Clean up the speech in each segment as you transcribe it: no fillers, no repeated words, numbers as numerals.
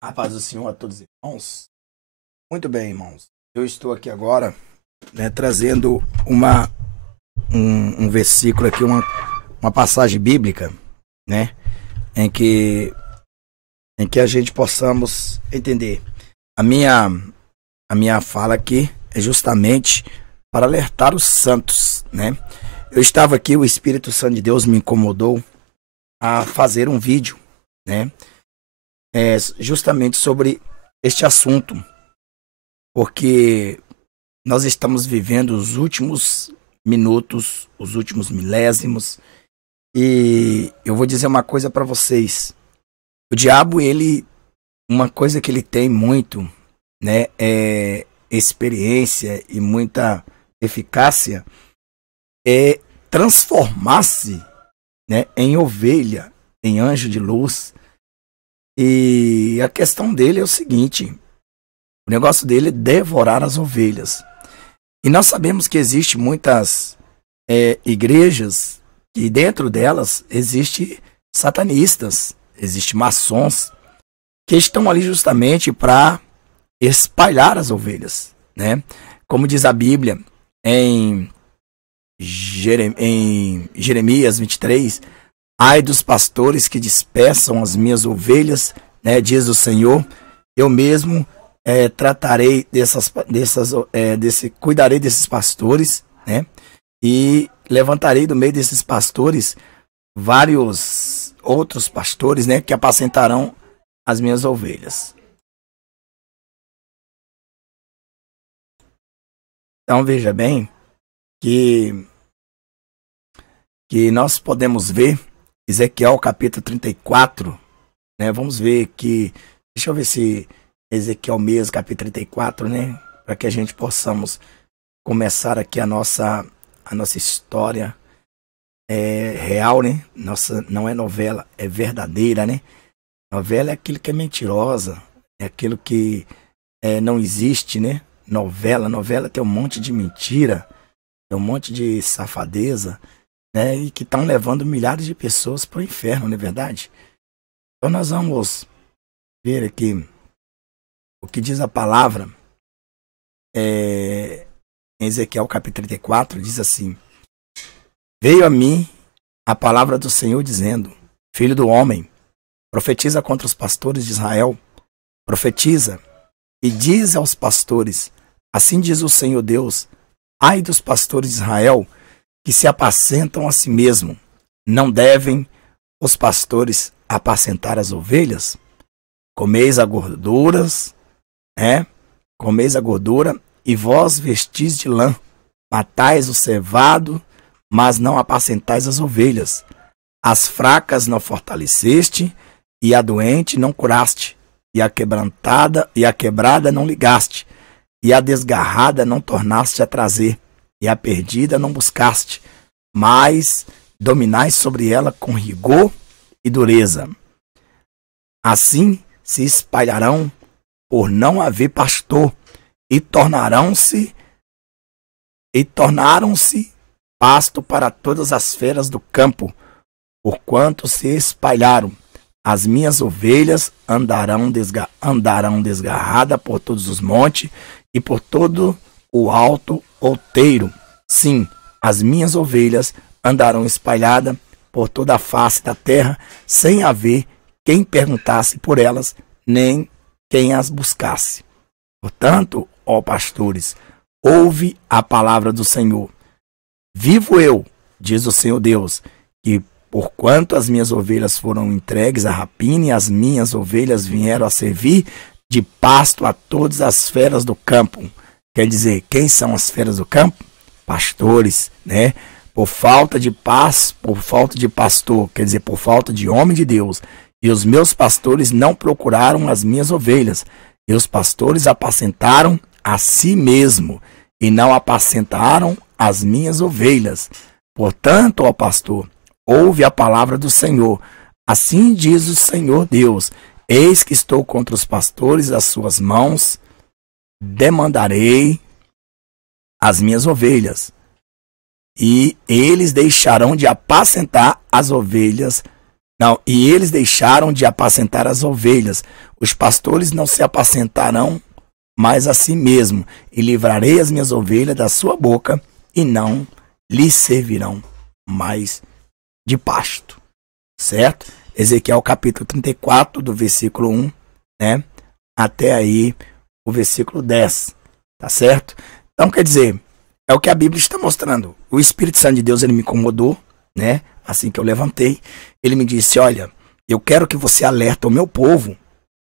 A paz do Senhor a todos os irmãos. Muito bem, irmãos. Eu estou aqui agora, trazendo um versículo aqui, uma passagem bíblica, né, em que a gente possamos entender. A minha fala aqui é justamente para alertar os santos, né? Eu estava aqui, o Espírito Santo de Deus me incomodou a fazer um vídeo, né? Justamente sobre este assunto, porque nós estamos vivendo os últimos minutos, os últimos milésimos, e eu vou dizer uma coisa para vocês. O diabo, uma coisa que ele tem muito, né, é experiência e muita eficácia, é transformar-se, né, em ovelha, em anjo de luz. E a questão dele é o seguinte: o negócio dele é devorar as ovelhas. E nós sabemos que existem muitas igrejas, e dentro delas existem satanistas, existem maçons, que estão ali justamente para espalhar as ovelhas, né? Como diz a Bíblia em Jeremias 23, ai dos pastores que dispersam as minhas ovelhas, né, diz o Senhor, eu mesmo tratarei cuidarei desses pastores, né, e levantarei do meio desses pastores vários outros pastores, né, que apacentarão as minhas ovelhas. Então veja bem que nós podemos ver Ezequiel capítulo 34, né? Vamos ver que, deixa eu ver se Ezequiel mesmo, capítulo 34, né? Para que a gente possamos começar aqui a nossa história real, né? Nossa, não é novela, é verdadeira, né? Novela é aquilo que é mentirosa, é aquilo que não existe, né? Novela tem um monte de mentira, tem um monte de safadeza, né, e que estão levando milhares de pessoas para o inferno, não é verdade? Então nós vamos ver aqui o que diz a palavra em Ezequiel capítulo 34, diz assim: veio a mim a palavra do Senhor dizendo, filho do homem, profetiza contra os pastores de Israel, profetiza e diz aos pastores, assim diz o Senhor Deus, ai dos pastores de Israel, que se apacentam a si mesmo, não devem os pastores apacentar as ovelhas? Comeis a gorduras, comeis a gordura, e vós vestis de lã, matais o cevado, mas não apacentais as ovelhas. As fracas não fortaleceste, e a doente não curaste, e a quebrada não ligaste, e a desgarrada não tornaste a trazer, e a perdida não buscaste, mas dominais sobre ela com rigor e dureza. Assim se espalharão por não haver pastor, e tornaram-se pasto para todas as feras do campo, porquanto se espalharam. As minhas ovelhas andarão desgarrada por todos os montes e por todo o alto outeiro. Sim, as minhas ovelhas andarão espalhadas por toda a face da terra, sem haver quem perguntasse por elas, nem quem as buscasse. Portanto, ó pastores, ouve a palavra do Senhor. Vivo eu, diz o Senhor Deus, que porquanto as minhas ovelhas foram entregues à rapina, e as minhas ovelhas vieram a servir de pasto a todas as feras do campo. Quer dizer, quem são as feras do campo? Pastores, né? Por falta de paz, por falta de pastor, quer dizer, por falta de homem de Deus. E os meus pastores não procuraram as minhas ovelhas. E os pastores apacentaram a si mesmo, e não apacentaram as minhas ovelhas. Portanto, ó pastor, ouve a palavra do Senhor. Assim diz o Senhor Deus: eis que estou contra os pastores das suas mãos, demandarei as minhas ovelhas, e eles deixarão de apacentar as ovelhas Não, e eles deixaram de apacentar as ovelhas. Os pastores não se apacentarão mais a si mesmo, e livrarei as minhas ovelhas da sua boca, e não lhes servirão mais de pasto. Certo? Ezequiel capítulo 34, do versículo 1, né? Até aí o versículo 10. Tá certo? Então, quer dizer, é o que a Bíblia está mostrando. O Espírito Santo de Deus, ele me incomodou, né? Assim que eu levantei, ele me disse: olha, eu quero que você alerta o meu povo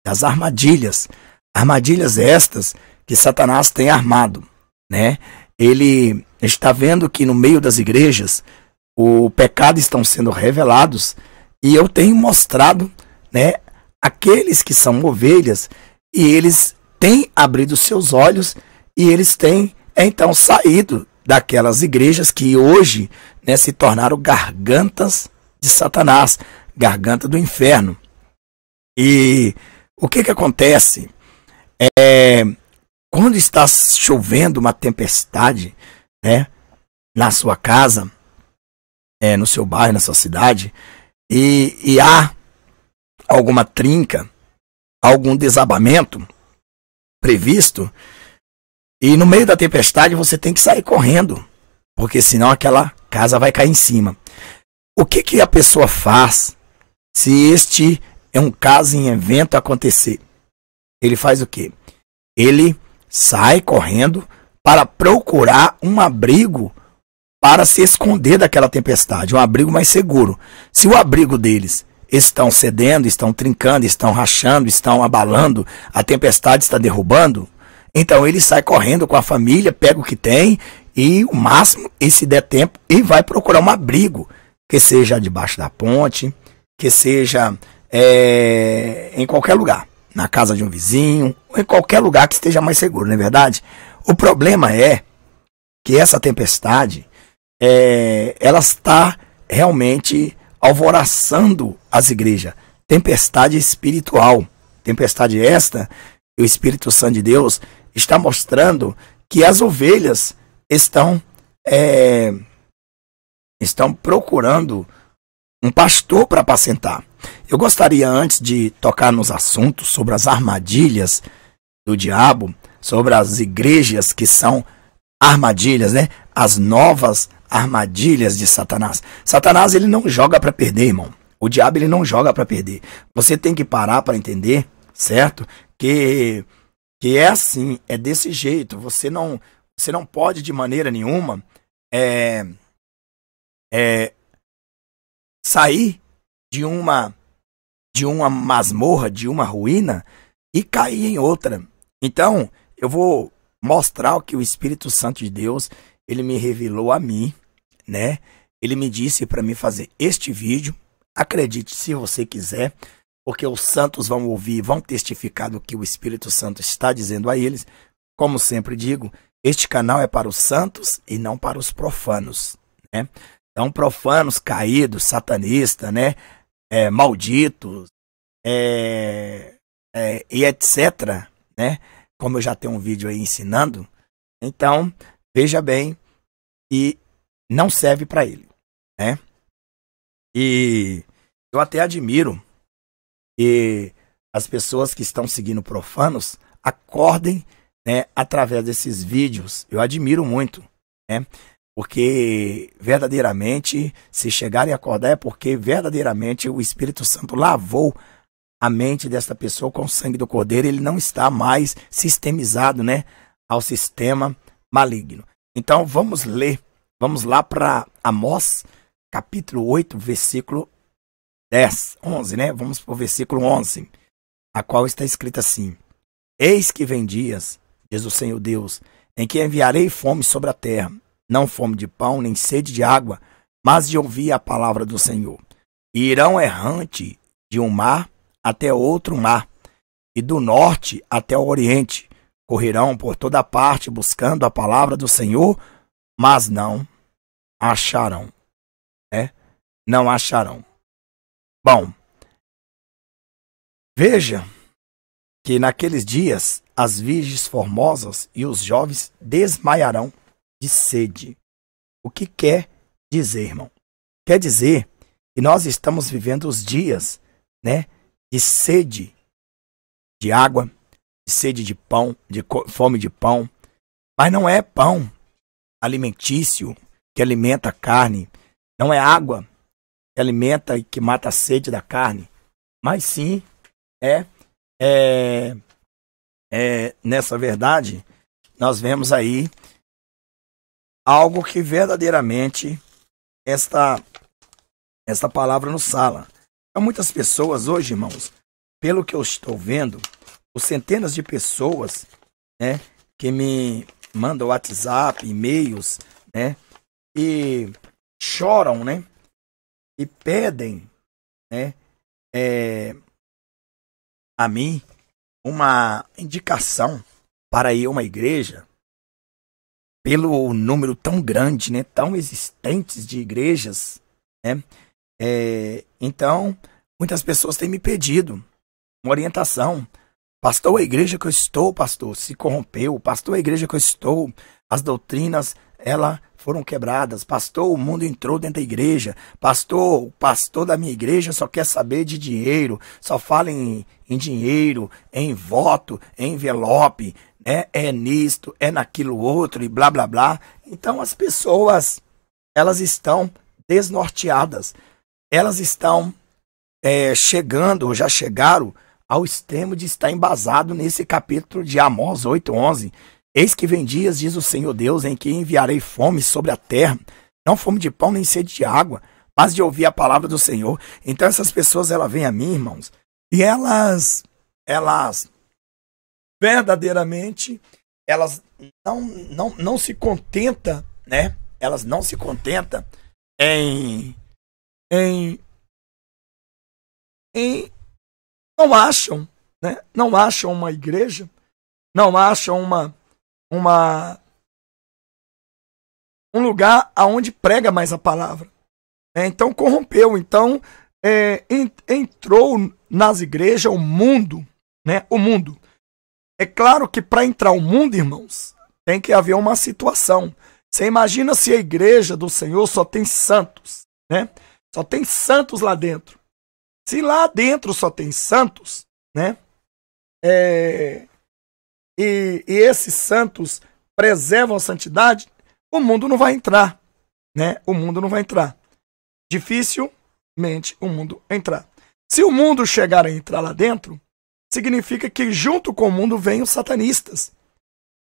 das armadilhas. Armadilhas estas que Satanás tem armado, né? Ele está vendo que no meio das igrejas o pecado estão sendo revelados, e eu tenho mostrado, né, aqueles que são ovelhas, e eles têm abrido seus olhos, e eles têm então saído daquelas igrejas que hoje, né, se tornaram gargantas de Satanás, garganta do inferno. E o que acontece? Quando está chovendo uma tempestade, né, na sua casa, no seu bairro, na sua cidade, e há alguma trinca, algum desabamento previsto, e no meio da tempestade você tem que sair correndo, porque senão aquela casa vai cair em cima. O que a pessoa faz se este é um caso em evento acontecer? Ele faz o quê? Ele sai correndo para procurar um abrigo para se esconder daquela tempestade, um abrigo mais seguro. Se o abrigo deles estão cedendo, estão trincando, estão rachando, estão abalando, a tempestade está derrubando, então ele sai correndo com a família, pega o que tem e o máximo, e se der tempo, e vai procurar um abrigo, que seja debaixo da ponte, que seja em qualquer lugar, na casa de um vizinho, ou em qualquer lugar que esteja mais seguro, não é verdade? O problema é que essa tempestade, ela está realmente alvoroçando as igrejas. Tempestade espiritual. Tempestade esta, o Espírito Santo de Deus está mostrando que as ovelhas estão procurando um pastor para apacentar. Eu gostaria, antes de tocar nos assuntos sobre as armadilhas do diabo, sobre as igrejas que são armadilhas, né? As novas armadilhas de Satanás. Satanás, ele não joga para perder, irmão. O diabo, ele não joga para perder. Você tem que parar para entender, certo? Que é assim, é desse jeito. Você não pode de maneira nenhuma sair de uma masmorra, de uma ruína e cair em outra. Então, eu vou mostrar o que o Espírito Santo de Deus, ele me revelou a mim, né? Ele me disse para mim fazer este vídeo. Acredite se você quiser, porque os santos vão ouvir, vão testificar do que o Espírito Santo está dizendo a eles. Como sempre digo, este canal é para os santos e não para os profanos, né? Então, profanos, caídos, satanistas, né? Malditos, e etc., né? Como eu já tenho um vídeo aí ensinando, então, veja bem, e não serve para ele, né? E eu até admiro que as pessoas que estão seguindo profanos acordem, né, através desses vídeos. Eu admiro muito, né? Porque verdadeiramente, se chegarem a acordar, é porque verdadeiramente o Espírito Santo lavou a mente desta pessoa com o sangue do Cordeiro. Ele não está mais sistemizado, né, ao sistema maligno. Então vamos ler, vamos lá para Amós, capítulo 8, versículo 11, né? Vamos para o versículo 11, a qual está escrito assim: Eis que vem dias, diz o Senhor Deus, em que enviarei fome sobre a terra, não fome de pão, nem sede de água, mas de ouvir a palavra do Senhor. E irão errante de um mar até outro mar, e do norte até o oriente. Correrão por toda parte buscando a palavra do Senhor, mas não acharão. Não acharão. Bom, veja que naqueles dias as virgens formosas e os jovens desmaiarão de sede. O que quer dizer, irmão? Quer dizer E nós estamos vivendo os dias, né, de sede de água, de sede de pão, de fome de pão. Mas não é pão alimentício que alimenta a carne, não é água que alimenta e que mata a sede da carne, mas sim nessa verdade, nós vemos aí algo que verdadeiramente esta palavra nos fala. Há muitas pessoas hoje, irmãos, pelo que eu estou vendo, os centenas de pessoas, né, que me mandam WhatsApp, e-mails, né, e choram, né, e pedem, né, a mim uma indicação para ir a uma igreja, pelo número tão grande, né, tão existentes de igrejas, né. Então, muitas pessoas têm me pedido uma orientação. Pastor, a igreja que eu estou, pastor, se corrompeu. Pastor, a igreja que eu estou, as doutrinas, elas foram quebradas. Pastor, o mundo entrou dentro da igreja. Pastor, o pastor da minha igreja só quer saber de dinheiro, só fala em dinheiro, em voto, em envelope, né? É nisto, é naquilo outro e blá, blá, blá. Então, as pessoas, elas estão desnorteadas. Elas estão chegando, já chegaram ao extremo de estar embasado nesse capítulo de Amós 8:11. Eis que vem dias, diz o Senhor Deus, em que enviarei fome sobre a terra, não fome de pão nem sede de água, mas de ouvir a palavra do Senhor. Então essas pessoas, elas vêm a mim, irmãos, e elas verdadeiramente, elas não se contentam, né? Elas não se contentam em não acham, né? Não acham uma igreja, não acham um lugar aonde prega mais a palavra. Então corrompeu, então entrou nas igrejas o mundo, né? O mundo. É claro que para entrar o mundo, irmãos, tem que haver uma situação. Você imagina se a igreja do Senhor só tem santos, né? Só tem santos lá dentro. Se lá dentro só tem santos, né? E esses santos preservam a santidade, o mundo não vai entrar, né? O mundo não vai entrar. Dificilmente o mundo entrar. Se o mundo chegar a entrar lá dentro, significa que junto com o mundo vêm os satanistas,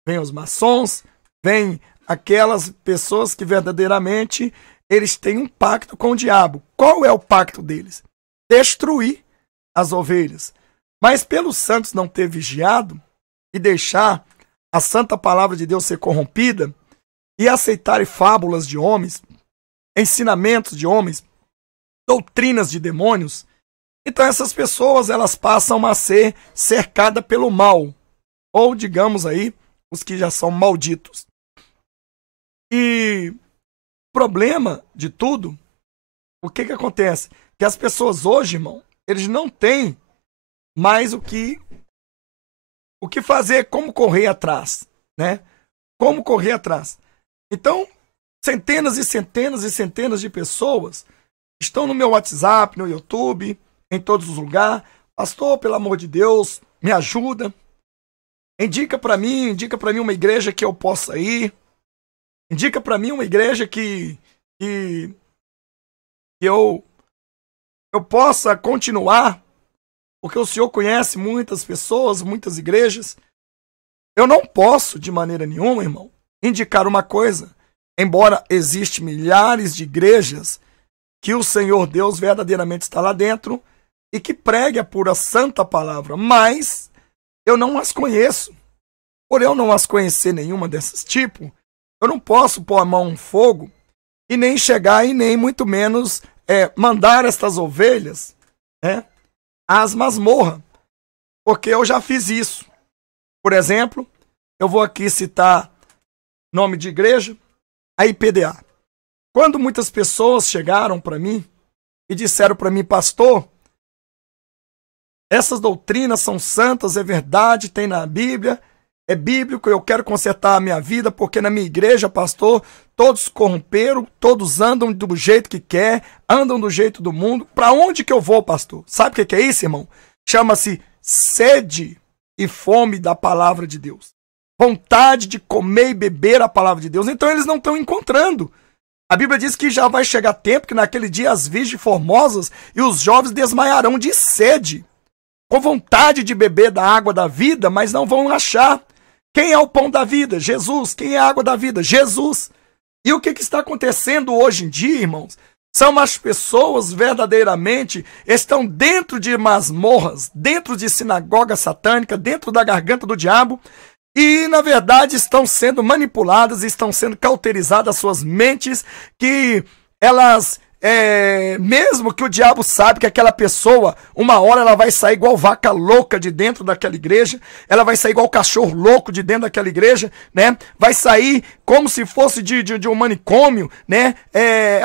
vêm os maçons, vêm aquelas pessoas que verdadeiramente eles têm um pacto com o diabo. Qual é o pacto deles? Destruir as ovelhas. Mas pelos santos não ter vigiado e deixar a santa palavra de Deus ser corrompida e aceitarem fábulas de homens, ensinamentos de homens, doutrinas de demônios, então essas pessoas, elas passam a ser cercadas pelo mal, ou digamos aí, os que já são malditos. E o problema de tudo, o que acontece? Que as pessoas hoje, irmão, eles não têm mais o que fazer, como correr atrás, né? Como correr atrás. Então, centenas e centenas e centenas de pessoas estão no meu WhatsApp, no YouTube, em todos os lugares. Pastor, pelo amor de Deus, me ajuda. Indica para mim uma igreja que eu possa ir. Indica para mim uma igreja que eu possa continuar, porque o Senhor conhece muitas pessoas, muitas igrejas. Eu não posso, de maneira nenhuma, irmão, indicar uma coisa, embora existam milhares de igrejas que o Senhor Deus verdadeiramente está lá dentro e que pregue a pura santa palavra, mas eu não as conheço. Por eu não as conhecer nenhuma desses tipos, eu não posso pôr a mão no fogo e nem chegar e nem muito menos mandar estas ovelhas, né, às masmorras, porque eu já fiz isso. Por exemplo, eu vou aqui citar nome de igreja, a IPDA. Quando muitas pessoas chegaram para mim e disseram para mim, pastor, essas doutrinas são santas, é verdade, tem na Bíblia, é bíblico, eu quero consertar a minha vida, porque na minha igreja, pastor, todos se corromperam, todos andam do jeito que quer, andam do jeito do mundo. Para onde que eu vou, pastor? Sabe o que é isso, irmão? Chama-se sede e fome da palavra de Deus. Vontade de comer e beber a palavra de Deus. Então eles não estão encontrando. A Bíblia diz que já vai chegar tempo que naquele dia as virgens formosas e os jovens desmaiarão de sede, com vontade de beber da água da vida, mas não vão achar. Quem é o pão da vida? Jesus. Quem é a água da vida? Jesus. E o que está acontecendo hoje em dia, irmãos? São as pessoas verdadeiramente estão dentro de masmorras, dentro de sinagoga satânica, dentro da garganta do diabo, e na verdade estão sendo manipuladas, estão sendo cauterizadas suas mentes, que elas... mesmo que o diabo sabe que aquela pessoa, uma hora ela vai sair igual vaca louca de dentro daquela igreja, ela vai sair igual cachorro louco de dentro daquela igreja, né? Vai sair como se fosse de um manicômio, né?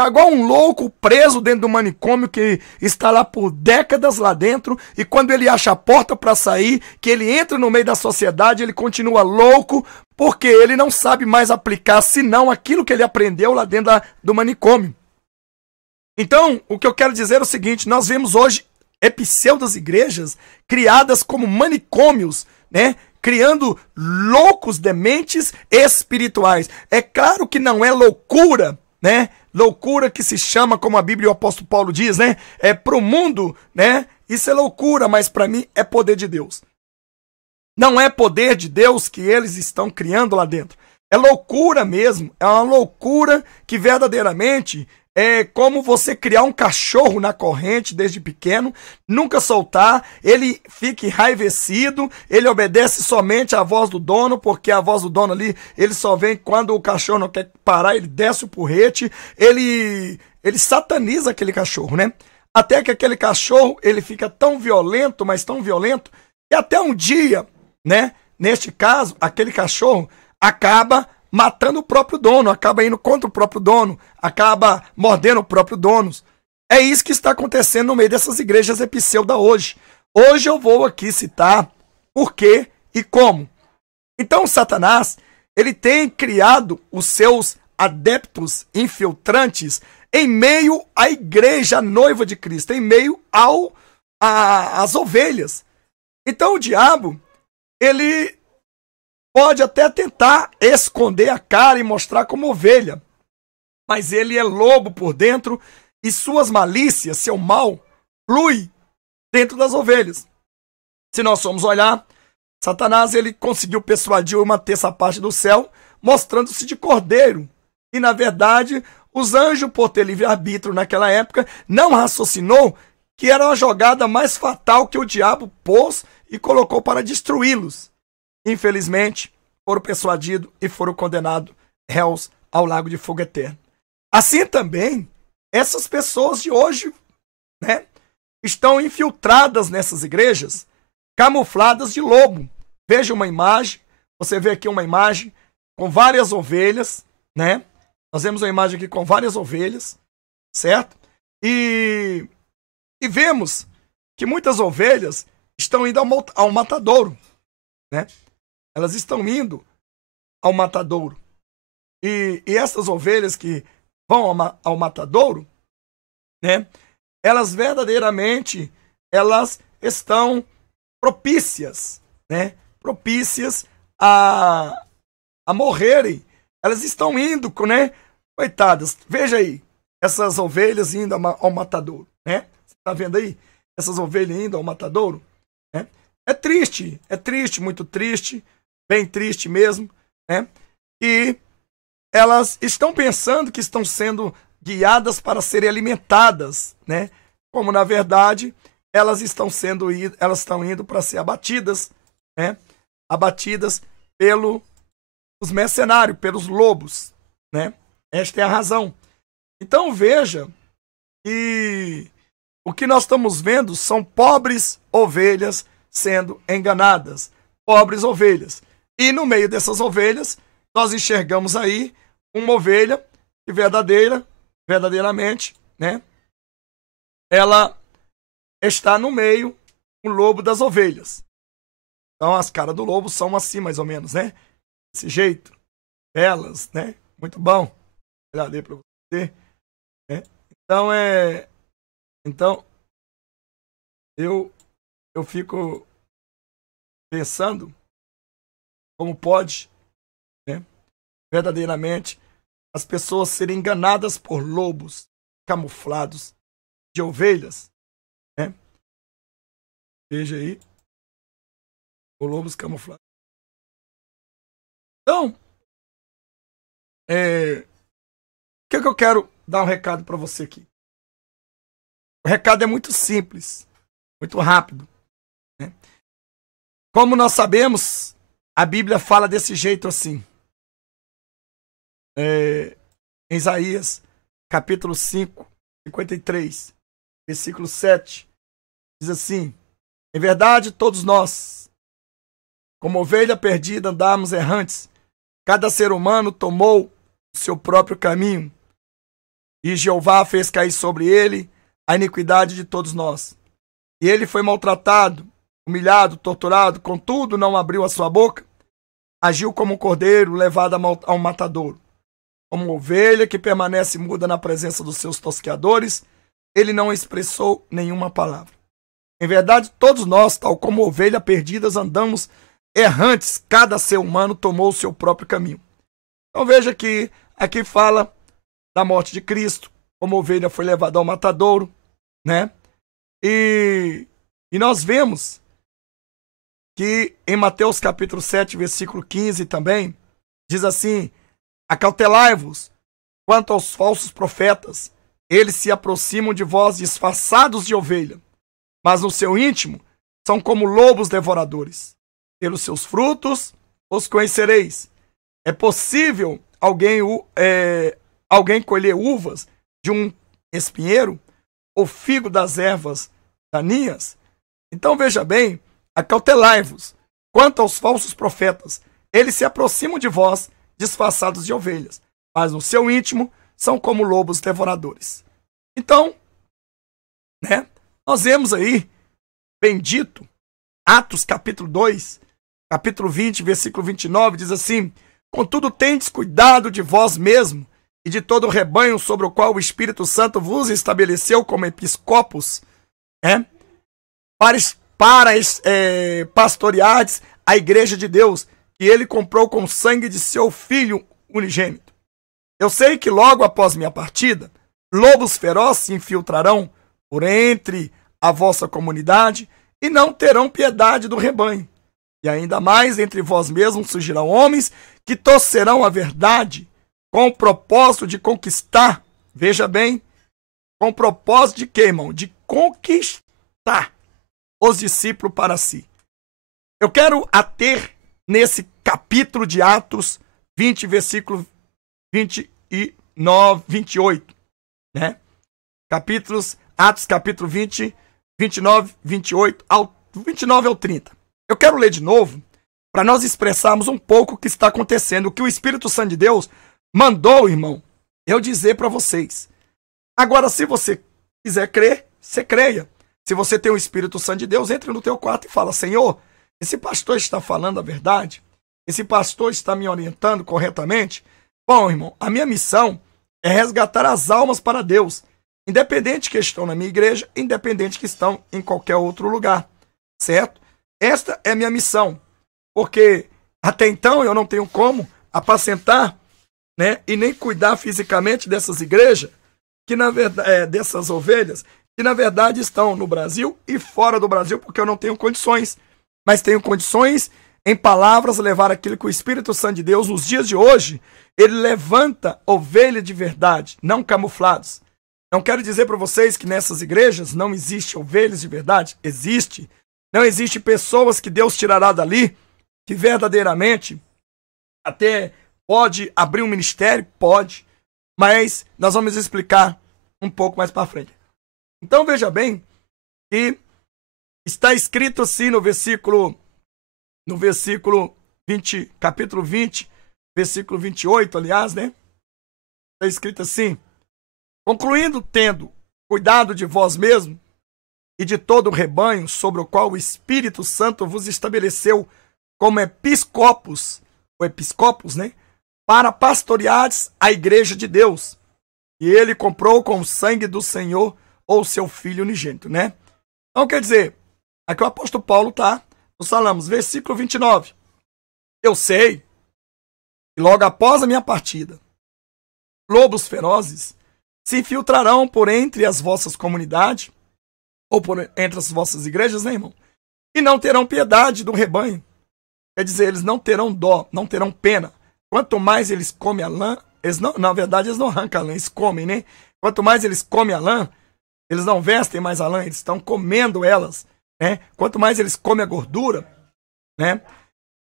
Igual um louco preso dentro do manicômio que está lá por décadas lá dentro, e quando ele acha a porta para sair, que ele entra no meio da sociedade, ele continua louco, porque ele não sabe mais aplicar senão aquilo que ele aprendeu lá dentro do manicômio. Então, o que eu quero dizer é o seguinte: nós vemos hoje pseudas igrejas criadas como manicômios, né? Criando loucos dementes espirituais. É claro que não é loucura, né? Loucura que se chama, como a Bíblia e o apóstolo Paulo diz, né? Para o mundo, né? Isso é loucura, mas para mim é poder de Deus. Não é poder de Deus que eles estão criando lá dentro. É loucura mesmo. É uma loucura que verdadeiramente... é como você criar um cachorro na corrente desde pequeno, nunca soltar, ele fica enraivecido, ele obedece somente à voz do dono, porque a voz do dono ali, ele só vem quando o cachorro não quer parar, ele desce o porrete, ele sataniza aquele cachorro, né? Até que aquele cachorro, ele fica tão violento, mas tão violento, que até um dia, né? Neste caso, aquele cachorro acaba matando o próprio dono, acaba indo contra o próprio dono, acaba mordendo o próprio dono. É isso que está acontecendo no meio dessas igrejas pseudas hoje. Hoje eu vou aqui citar por quê e como. Então Satanás, ele tem criado os seus adeptos infiltrantes em meio à igreja, a noiva de Cristo, em meio às ovelhas. Então o diabo, ele pode até tentar esconder a cara e mostrar como ovelha, mas ele é lobo por dentro e suas malícias, seu mal, flui dentro das ovelhas. Se nós formos olhar, Satanás, ele conseguiu persuadir uma terça parte do céu, mostrando-se de cordeiro. E na verdade, os anjos, por ter livre-arbítrio naquela época, não raciocinou que era uma jogada mais fatal que o diabo pôs e colocou para destruí-los. Infelizmente, foram persuadidos e foram condenados réus ao lago de fogo eterno. Assim também, essas pessoas de hoje, né, estão infiltradas nessas igrejas, camufladas de lobo. Veja uma imagem, você vê aqui uma imagem com várias ovelhas, né? Nós vemos uma imagem aqui com várias ovelhas, certo? E vemos que muitas ovelhas estão indo ao matadouro, né? Elas estão indo ao matadouro. E essas ovelhas que vão ao matadouro, né? Elas verdadeiramente, elas estão propícias, né? Propícias a morrerem. Elas estão indo, né? Coitadas, veja aí, essas ovelhas indo ao matadouro, né? Você tá vendo aí? Essas ovelhas indo ao matadouro, né? É triste, muito triste. Bem triste mesmo, né? E elas estão pensando que estão sendo guiadas para serem alimentadas, né? Como na verdade elas estão indo para ser abatidas, né? Abatidas pelos mercenários, pelos lobos, né? Esta é a razão. Então veja que o que nós estamos vendo são pobres ovelhas sendo enganadas, pobres ovelhas. E no meio dessas ovelhas, nós enxergamos aí uma ovelha que verdadeiramente, né? Ela está no meio, o lobo das ovelhas. Então as caras do lobo são assim, mais ou menos, né? Desse jeito. Belas, né? Muito bom. espalhadei para você. Né? Então, eu fico pensando como pode, né, verdadeiramente as pessoas serem enganadas por lobos camuflados de ovelhas, né? Veja aí, os lobos camuflados. Então, o que eu quero dar um recado para você aqui? O recado é muito simples, muito rápido, né? Como nós sabemos, a Bíblia fala desse jeito assim. Em Isaías, capítulo 5, 53, versículo 7, diz assim: em verdade, todos nós, como ovelha perdida, andamos errantes. Cada ser humano tomou o seu próprio caminho, e Jeová fez cair sobre ele a iniquidade de todos nós. E ele foi maltratado, humilhado, torturado, contudo não abriu a sua boca. Agiu como um cordeiro levado ao matadouro. Como ovelha que permanece muda na presença dos seus tosqueadores, ele não expressou nenhuma palavra. Em verdade, todos nós, tal como ovelha perdidas, andamos errantes. Cada ser humano tomou o seu próprio caminho. Então veja que aqui fala da morte de Cristo, como ovelha foi levada ao matadouro, né? E nós vemos que em Mateus capítulo 7, versículo 15 também, diz assim: acautelai-vos quanto aos falsos profetas, eles se aproximam de vós disfarçados de ovelha, mas no seu íntimo são como lobos devoradores. Pelos seus frutos os conhecereis. É possível alguém colher uvas de um espinheiro ou figo das ervas daninhas? Então veja bem, acautelai-vos quanto aos falsos profetas, eles se aproximam de vós disfarçados de ovelhas, mas no seu íntimo são como lobos devoradores. Então, né, nós vemos aí, bendito, Atos capítulo 2, capítulo 20, versículo 29, diz assim: contudo tendes cuidado de vós mesmo e de todo o rebanho sobre o qual o Espírito Santo vos estabeleceu como episcopos, para pastoreardes a igreja de Deus, que ele comprou com o sangue de seu Filho unigênito. Eu sei que logo após minha partida, lobos ferozes se infiltrarão por entre a vossa comunidade e não terão piedade do rebanho. E ainda mais entre vós mesmos surgirão homens que torcerão a verdade com o propósito de conquistar. Veja bem, com o propósito de quê, irmão? De conquistar os discípulos para si. Eu quero ater nesse capítulo de Atos 20, versículo 29, 28, né? Atos capítulo 20, 29, 28, 29 ao 30. Eu quero ler de novo para nós expressarmos um pouco o que está acontecendo, o que o Espírito Santo de Deus mandou, irmão, eu dizer para vocês. Agora, se você quiser crer, você creia. Se você tem o Espírito Santo de Deus, entre no teu quarto e fala: Senhor, esse pastor está falando a verdade? Esse pastor está me orientando corretamente? Bom, irmão, a minha missão é resgatar as almas para Deus, independente que estão na minha igreja, independente que estão em qualquer outro lugar, certo? Esta é a minha missão, porque até então eu não tenho como apacentar, né, e nem cuidar fisicamente dessas igrejas, que na verdade, dessas ovelhas, que na verdade estão no Brasil e fora do Brasil, porque eu não tenho condições, mas tenho condições em palavras levar aquilo que o Espírito Santo de Deus, nos dias de hoje, ele levanta ovelhas de verdade, não camuflados. Não quero dizer para vocês que nessas igrejas não existe ovelhas de verdade, existe. Não existe pessoas que Deus tirará dali, que verdadeiramente até pode abrir um ministério, pode, mas nós vamos explicar um pouco mais para frente. Então veja bem que está escrito assim no versículo 20, capítulo 20, versículo 28, aliás, né? Está escrito assim: concluindo, tendo cuidado de vós mesmos e de todo o rebanho sobre o qual o Espírito Santo vos estabeleceu como episcopos, ou episcopos, né? para pastoreares a igreja de Deus. E ele comprou com o sangue do Senhor ou seu filho unigênito, né? Então quer dizer, aqui o apóstolo Paulo tá nos Salmos, versículo 29. Eu sei que logo após a minha partida, lobos ferozes se infiltrarão por entre as vossas comunidades, ou por entre as vossas igrejas, né, irmão? E não terão piedade do rebanho. Quer dizer, eles não terão dó, não terão pena. Quanto mais eles comem a lã, eles não, na verdade eles não arrancam a lã, eles comem, né? Quanto mais eles comem a lã, eles não vestem mais a lã, eles estão comendo elas, né? Quanto mais eles comem a gordura, né?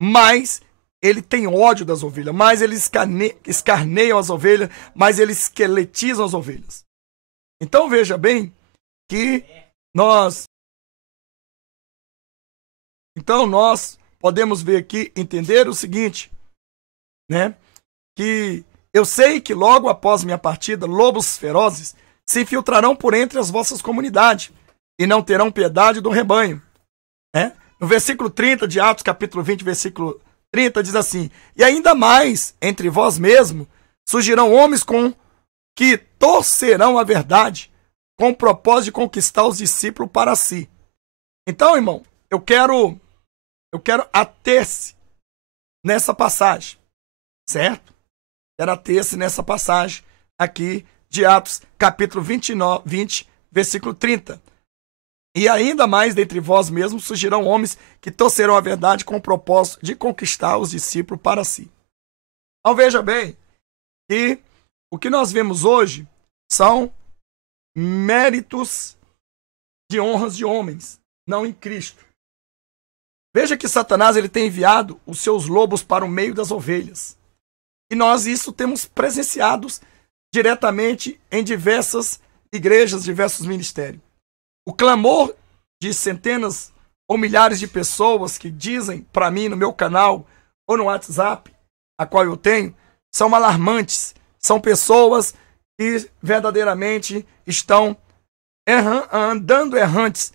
Mais ele tem ódio das ovelhas, mais eles escarneiam as ovelhas, mais eles esqueletizam as ovelhas. Então veja bem que nós podemos ver aqui, entender o seguinte, né? Que eu sei que logo após minha partida, lobos ferozes se infiltrarão por entre as vossas comunidades e não terão piedade do rebanho, né? No versículo 30 de Atos, capítulo 20, versículo 30, diz assim: e ainda mais entre vós mesmos surgirão homens que torcerão a verdade com o propósito de conquistar os discípulos para si. Então, irmão, eu quero ater-se nessa passagem, certo? Quero ater-se nessa passagem aqui de Atos, capítulo 20, versículo 30. E ainda mais dentre vós mesmos surgirão homens que torcerão a verdade com o propósito de conquistar os discípulos para si. Então veja bem que o que nós vemos hoje são méritos de honras de homens, não em Cristo. Veja que Satanás ele tem enviado os seus lobos para o meio das ovelhas. E nós isso temos presenciados diretamente em diversas igrejas, diversos ministérios. O clamor de centenas ou milhares de pessoas que dizem para mim no meu canal ou no WhatsApp, a qual eu tenho, são alarmantes. São pessoas que verdadeiramente estão andando errantes,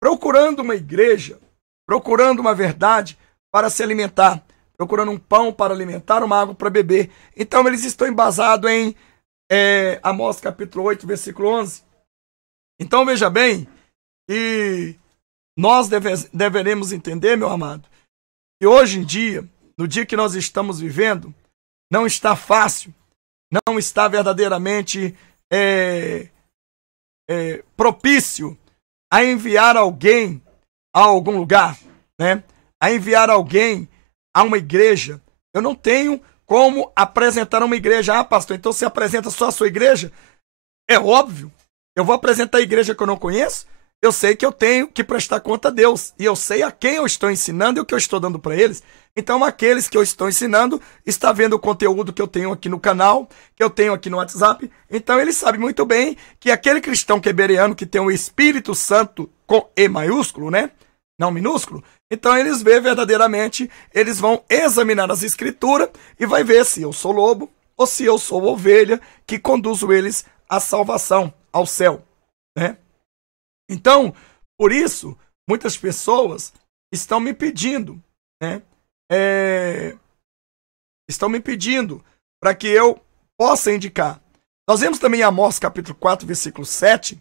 procurando uma igreja, procurando uma verdade para se alimentar, procurando um pão para alimentar, uma água para beber. Então eles estão embasados em Amós capítulo 8, versículo 11. Então veja bem, e nós deveremos entender, meu amado, que hoje em dia, no dia que nós estamos vivendo, não está fácil, não está verdadeiramente propício a enviar alguém a algum lugar, né? A enviar alguém a uma igreja. Eu não tenho como apresentar uma igreja. Ah, pastor, então você apresenta só a sua igreja? É óbvio. Eu vou apresentar a igreja que eu não conheço? Eu sei que eu tenho que prestar conta a Deus. E eu sei a quem eu estou ensinando e o que eu estou dando para eles. Então, aqueles que eu estou ensinando está vendo o conteúdo que eu tenho aqui no canal, que eu tenho aqui no WhatsApp. Então, ele sabe muito bem que aquele cristão queberiano que tem o Espírito Santo com E maiúsculo, né? Não minúsculo. Então, eles vê verdadeiramente, eles vão examinar as escrituras e vai ver se eu sou lobo ou se eu sou ovelha que conduzo eles à salvação, ao céu, né? Então, por isso, muitas pessoas estão me pedindo, né? Estão me pedindo para que eu possa indicar. Nós vemos também em Amós capítulo 4, versículo 7,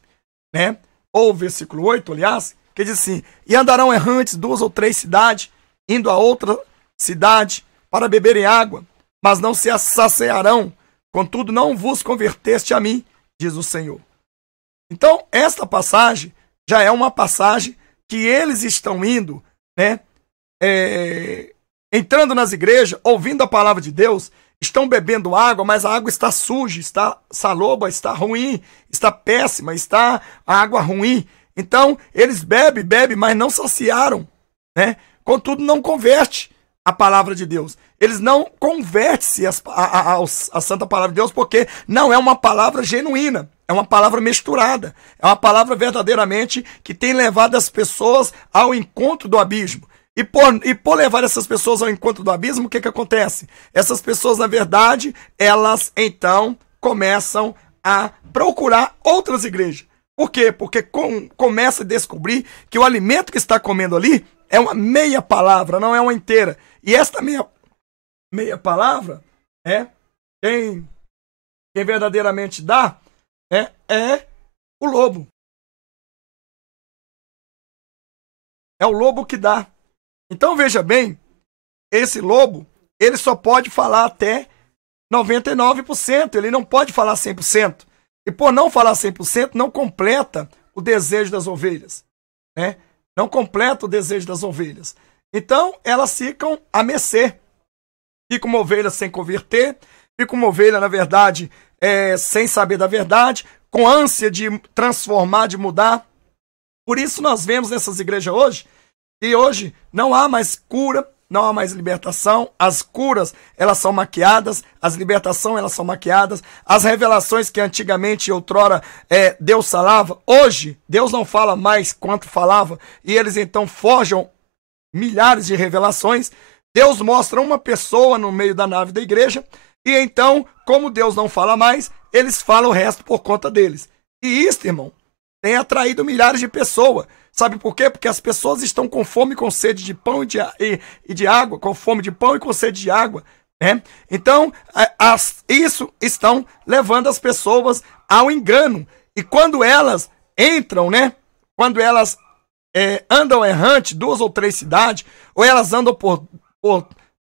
né? Ou versículo 8, aliás, que diz assim: e andarão errantes 2 ou 3 cidades, indo a outra cidade para beberem água, mas não se saciarão, contudo não vos converteste a mim, diz o Senhor. Então, esta passagem já é uma passagem que eles estão indo, né? Entrando nas igrejas, ouvindo a palavra de Deus, estão bebendo água, mas a água está suja, está saloba, está ruim, está péssima, está a água ruim. Então, eles bebem, mas não saciaram, né? Contudo, não converte a palavra de Deus. Eles não convertem-se à santa palavra de Deus porque não é uma palavra genuína. É uma palavra misturada. É uma palavra verdadeiramente que tem levado as pessoas ao encontro do abismo. E por levar essas pessoas ao encontro do abismo, o que acontece? Essas pessoas, na verdade, elas então começam a procurar outras igrejas. Por quê? Porque começa a descobrir que o alimento que está comendo ali é uma meia palavra, não é uma inteira. E esta meia palavra, né? Quem verdadeiramente dá é o lobo. É o lobo que dá. Então veja bem, esse lobo, ele só pode falar até 99%, ele não pode falar 100%. E por não falar 100%, não completa o desejo das ovelhas, né? Não completa o desejo das ovelhas. Então, elas ficam a mercê. Fica uma ovelha sem converter, fica uma ovelha, na verdade, sem saber da verdade, com ânsia de transformar, de mudar. Por isso nós vemos nessas igrejas hoje, e hoje não há mais cura, não há mais libertação, as curas, elas são maquiadas, as libertações, elas são maquiadas, as revelações que antigamente, outrora, Deus falava, hoje, Deus não fala mais quanto falava, e eles então forjam milhares de revelações. Deus mostra uma pessoa no meio da nave da igreja, e então, como Deus não fala mais, eles falam o resto por conta deles. E isso, irmão, tem atraído milhares de pessoas. Sabe por quê? Porque as pessoas estão com fome e com sede de pão e de água, com fome de pão e com sede de água, né? Então, isso estão levando as pessoas ao engano. E quando elas entram, né? Quando elas andam errante, 2 ou 3 cidades, ou elas andam por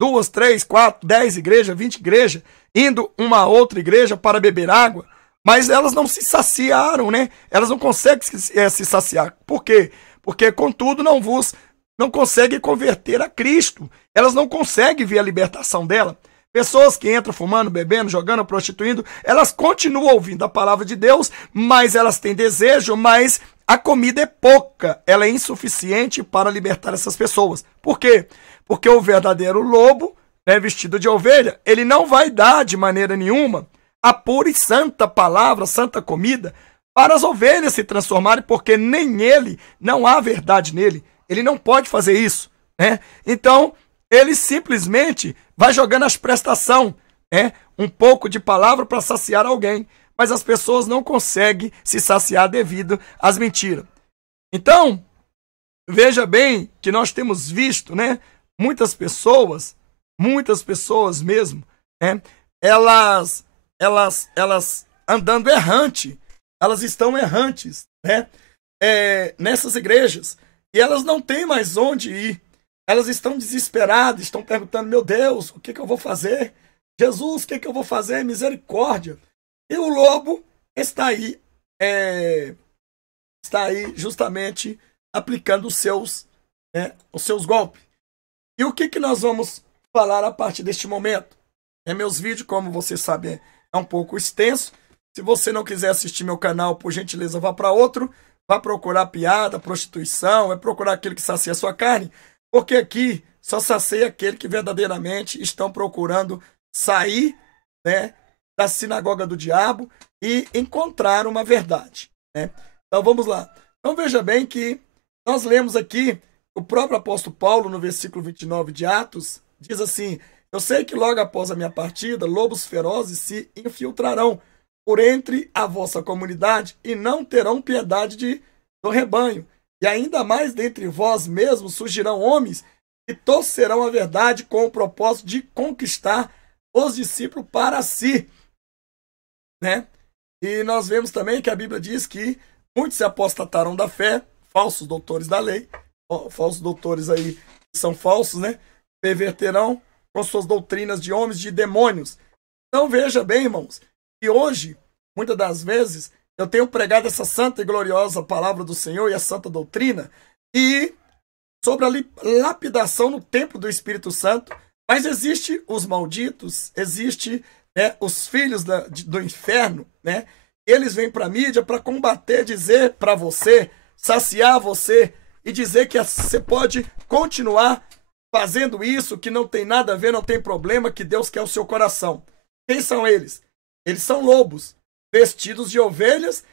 2, 3, 4, 10 igrejas, 20 igrejas, indo uma outra igreja para beber água, mas elas não se saciaram, né? Elas não conseguem se saciar. Por quê? Porque, contudo, não conseguem converter a Cristo. Elas não conseguem ver a libertação dela. Pessoas que entram fumando, bebendo, jogando, prostituindo, elas continuam ouvindo a palavra de Deus, mas elas têm desejo, mas a comida é pouca. Ela é insuficiente para libertar essas pessoas. Por quê? Porque o verdadeiro lobo, né, vestido de ovelha, ele não vai dar de maneira nenhuma a pura e santa palavra, santa comida, para as ovelhas se transformarem, porque nem ele, não há verdade nele. Ele não pode fazer isso, né? Então, ele simplesmente vai jogando as prestações, né? Um pouco de palavra para saciar alguém, mas as pessoas não conseguem se saciar devido às mentiras. Então, veja bem que nós temos visto, né? Muitas pessoas mesmo, né? Elas andando errante, elas estão errantes, né? Nessas igrejas, e elas não têm mais onde ir, elas estão desesperadas, estão perguntando, meu Deus, o que eu vou fazer? Jesus, o que eu vou fazer? Misericórdia. E o lobo está aí justamente aplicando os seus golpes. E o que nós vamos falar a partir deste momento? Meus vídeos, como você sabe, é um pouco extenso. Se você não quiser assistir meu canal, por gentileza, vá para outro. Vá procurar piada, prostituição, vai procurar aquele que sacia a sua carne. Porque aqui só sacia aquele que verdadeiramente estão procurando sair, né, da sinagoga do diabo e encontrar uma verdade, né? Então vamos lá. Então veja bem que nós lemos aqui o próprio apóstolo Paulo no versículo 29 de Atos, diz assim: eu sei que logo após a minha partida, lobos ferozes se infiltrarão por entre a vossa comunidade e não terão piedade do rebanho. E ainda mais dentre vós mesmos surgirão homens que torcerão a verdade com o propósito de conquistar os discípulos para si, né? E nós vemos também que a Bíblia diz que muitos se apostataram da fé, falsos doutores da lei, falsos doutores aí que são falsos, né? Perverterão com suas doutrinas de homens, de demônios. Então veja bem, irmãos, que hoje, muitas das vezes, eu tenho pregado essa santa e gloriosa palavra do Senhor e a santa doutrina, e sobre a lapidação no templo do Espírito Santo, mas existe os malditos, existe os filhos do inferno, né? Eles vêm para a mídia para combater, dizer para você, saciar você e dizer que você pode continuar fazendo isso, que não tem nada a ver, não tem problema, que Deus quer o seu coração. Quem são eles? Eles são lobos, vestidos de ovelhas,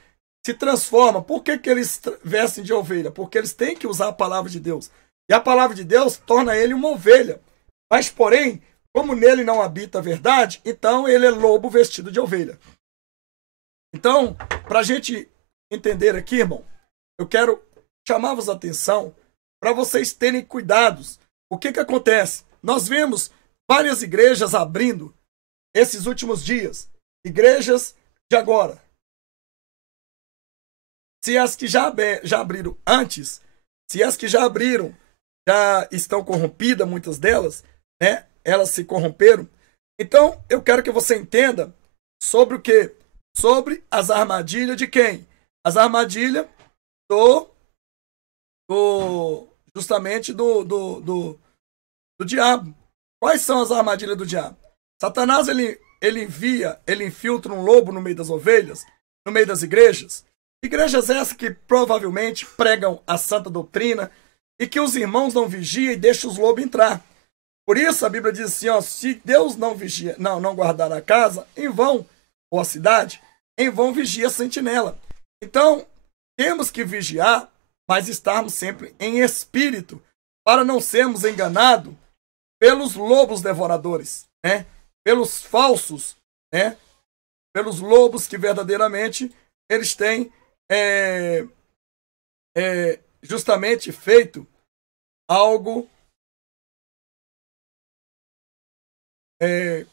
se transformam. Por que eles vestem de ovelha? Porque eles têm que usar a palavra de Deus. E a palavra de Deus torna ele uma ovelha. Mas, porém, como nele não habita a verdade, então ele é lobo vestido de ovelha. Então, para a gente entender aqui, irmão, eu quero chamar-vos a atenção para vocês terem cuidados. O que acontece? Nós vemos várias igrejas abrindo esses últimos dias, igrejas de agora, se as que já abriram antes, se as que já abriram já estão corrompidas, muitas delas, né? Elas se corromperam. Então, eu quero que você entenda sobre o quê? Sobre as armadilhas de quem? As armadilhas justamente do diabo. Quais são as armadilhas do diabo? Satanás, ele infiltra um lobo no meio das ovelhas, no meio das igrejas. Igrejas essas que provavelmente pregam a santa doutrina e que os irmãos não vigiam e deixam os lobos entrar. Por isso a Bíblia diz assim, ó, se Deus não vigia, não guardar a casa, em vão, ou a cidade, em vão vigia a sentinela. Então, temos que vigiar, mas estarmos sempre em espírito, para não sermos enganados pelos lobos devoradores, né? Pelos falsos, né? Pelos lobos que verdadeiramente eles têm justamente feito algo,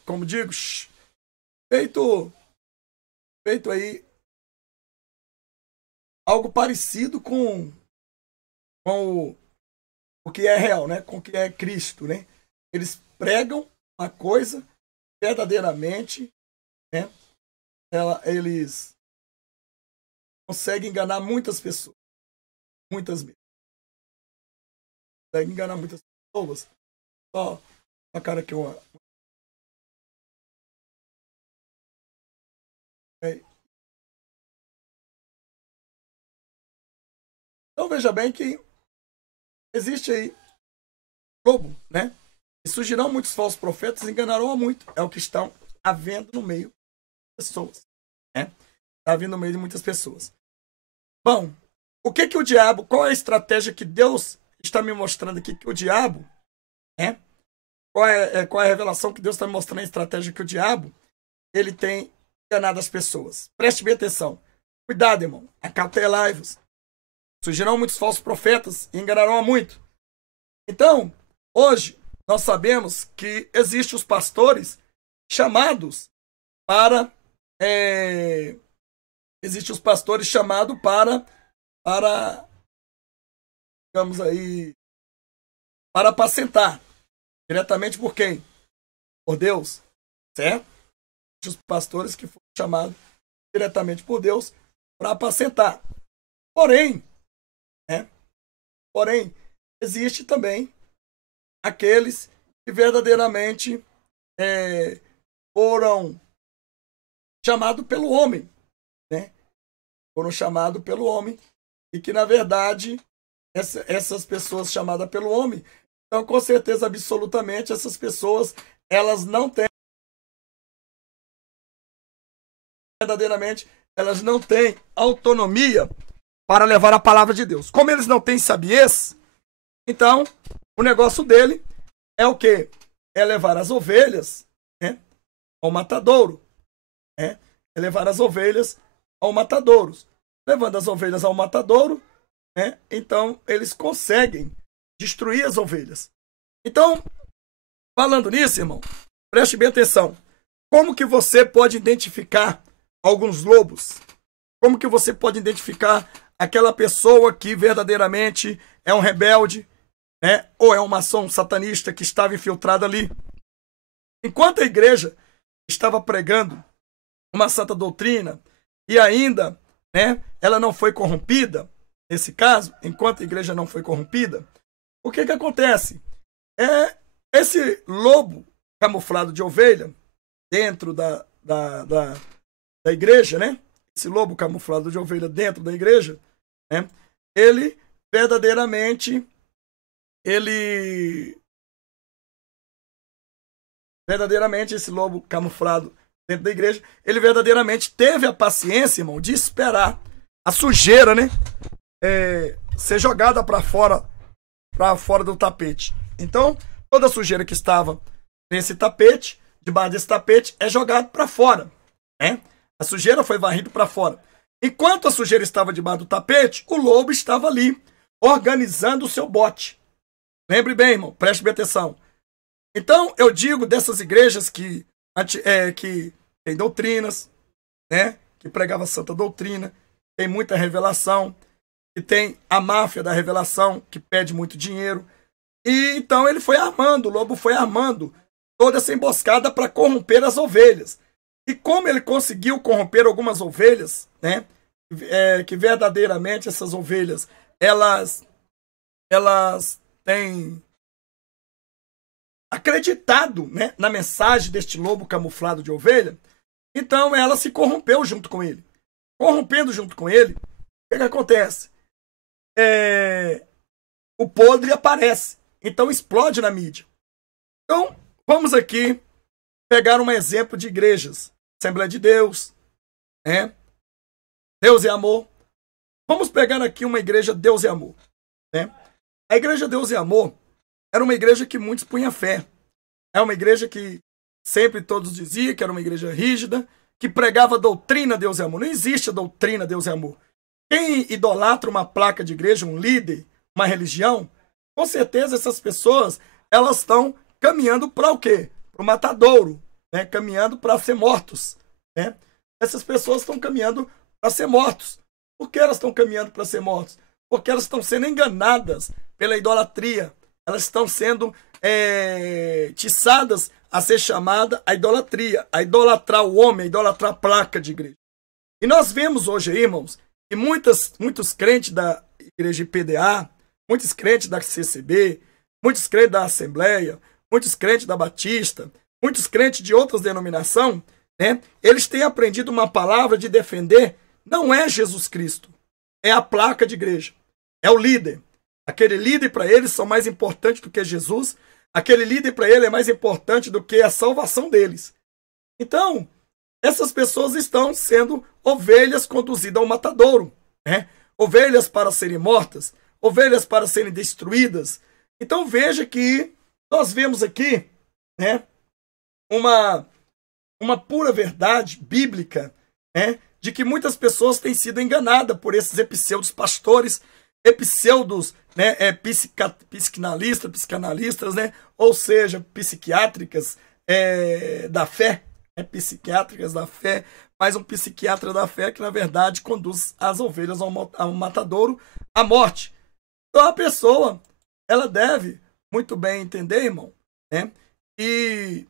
como digo, feito aí algo parecido com o que é real, né? Com o que é Cristo, né? Eles pregam uma coisa verdadeiramente, né? Eles conseguem enganar muitas pessoas, muitas mesmo. Conseguem enganar muitas pessoas. Só a cara que eu Então veja bem que existe aí lobo, né? E surgirão muitos falsos profetas e enganarão a muito. É o que estão havendo no meio das pessoas, né? Está havendo no meio de muitas pessoas. Bom, o que o diabo, qual é a estratégia que Deus está me mostrando aqui que o diabo, né? Qual é a revelação que Deus está me mostrando, a estratégia que o diabo, ele tem enganado as pessoas. Preste bem atenção. Cuidado, irmão. Acautelai-vos. Surgirão muitos falsos profetas e enganarão a muito. Então, hoje, nós sabemos que existem os pastores chamados para... existem os pastores chamados para digamos aí, para apacentar. Diretamente por quem? Por Deus, certo? Os pastores que foram chamados diretamente por Deus para apacentar. Porém, existe também aqueles que verdadeiramente foram chamados pelo homem, né? Foram chamados pelo homem e que, na verdade, essas pessoas chamadas pelo homem, então, com certeza, absolutamente, essas pessoas, elas não têm, verdadeiramente, elas não têm autonomia para levar a palavra de Deus. Como eles não têm sabiez, então, o negócio dele é o quê? É levar as ovelhas, né, ao matadouro. É levar as ovelhas ao matadouro. Levando as ovelhas ao matadouro, né, então eles conseguem destruir as ovelhas. Então, falando nisso, irmão, preste bem atenção. Como que você pode identificar alguns lobos? Como que você pode identificar aquela pessoa que verdadeiramente é um rebelde, né, ou é um maçom satanista que estava infiltrado ali? Enquanto a igreja estava pregando uma santa doutrina e ainda, né, ela não foi corrompida, nesse caso, enquanto a igreja não foi corrompida, o que acontece? Esse lobo camuflado de ovelha dentro da igreja, né? Esse lobo camuflado de ovelha dentro da igreja, né? Ele verdadeiramente esse lobo camuflado dentro da igreja, ele verdadeiramente teve a paciência, irmão, de esperar a sujeira, né, ser jogada para fora do tapete. Então, toda a sujeira que estava nesse tapete, debaixo desse tapete, é jogada para fora, né? A sujeira foi varrida para fora. Enquanto a sujeira estava debaixo do tapete, o lobo estava ali, organizando o seu bote. Lembre bem, irmão, preste bem atenção. Então, eu digo dessas igrejas que que tem doutrinas, né? Que pregava santa doutrina, tem muita revelação, e tem a máfia da revelação, que pede muito dinheiro. E então ele foi armando, o lobo foi armando toda essa emboscada para corromper as ovelhas. E como ele conseguiu corromper algumas ovelhas, né? Que verdadeiramente essas ovelhas, elas têm acreditado, né, na mensagem deste lobo camuflado de ovelha, então ela se corrompeu junto com ele. Corrompendo junto com ele, o que acontece? O podre aparece, então explode na mídia. Então, vamos aqui pegar um exemplo de igrejas. Assembleia de Deus, né? Deus e Amor. Vamos pegar aqui uma igreja Deus e Amor, né? A igreja Deus e Amor era uma igreja que muitos punham fé. É uma igreja que sempre todos diziam que era uma igreja rígida, que pregava a doutrina Deus e Amor. Não existe a doutrina Deus e Amor. Quem idolatra uma placa de igreja, um líder, uma religião, com certeza essas pessoas, elas estão caminhando para o quê? Para o matadouro, né? Caminhando para ser mortos, né? Essas pessoas estão caminhando para ser mortos. Por que elas estão caminhando para ser mortos? Porque elas estão sendo enganadas pela idolatria. Elas estão sendo tiçadas a ser chamada a idolatria, a idolatrar o homem, a idolatrar a placa de igreja. E nós vemos hoje, irmãos, que muitos crentes da igreja IPDA, muitos crentes da CCB, muitos crentes da Assembleia, muitos crentes da Batista, muitos crentes de outras denominações, né, eles têm aprendido uma palavra de defender, não é Jesus Cristo, é a placa de igreja, é o líder. Aquele líder para eles são mais importante do que Jesus, aquele líder para ele é mais importante do que a salvação deles. Então, essas pessoas estão sendo ovelhas conduzidas ao matadouro, né? Ovelhas para serem mortas, ovelhas para serem destruídas. Então veja que nós vemos aqui, né, uma pura verdade bíblica, né, de que muitas pessoas têm sido enganadas por esses pseudos pastores, pseudos, né, psicanalistas, né, ou seja, psiquiátricas da fé, psiquiátricas da fé, mas um psiquiatra da fé que na verdade conduz as ovelhas ao matadouro, à morte. Então a pessoa, ela deve muito bem entender, irmão, né, e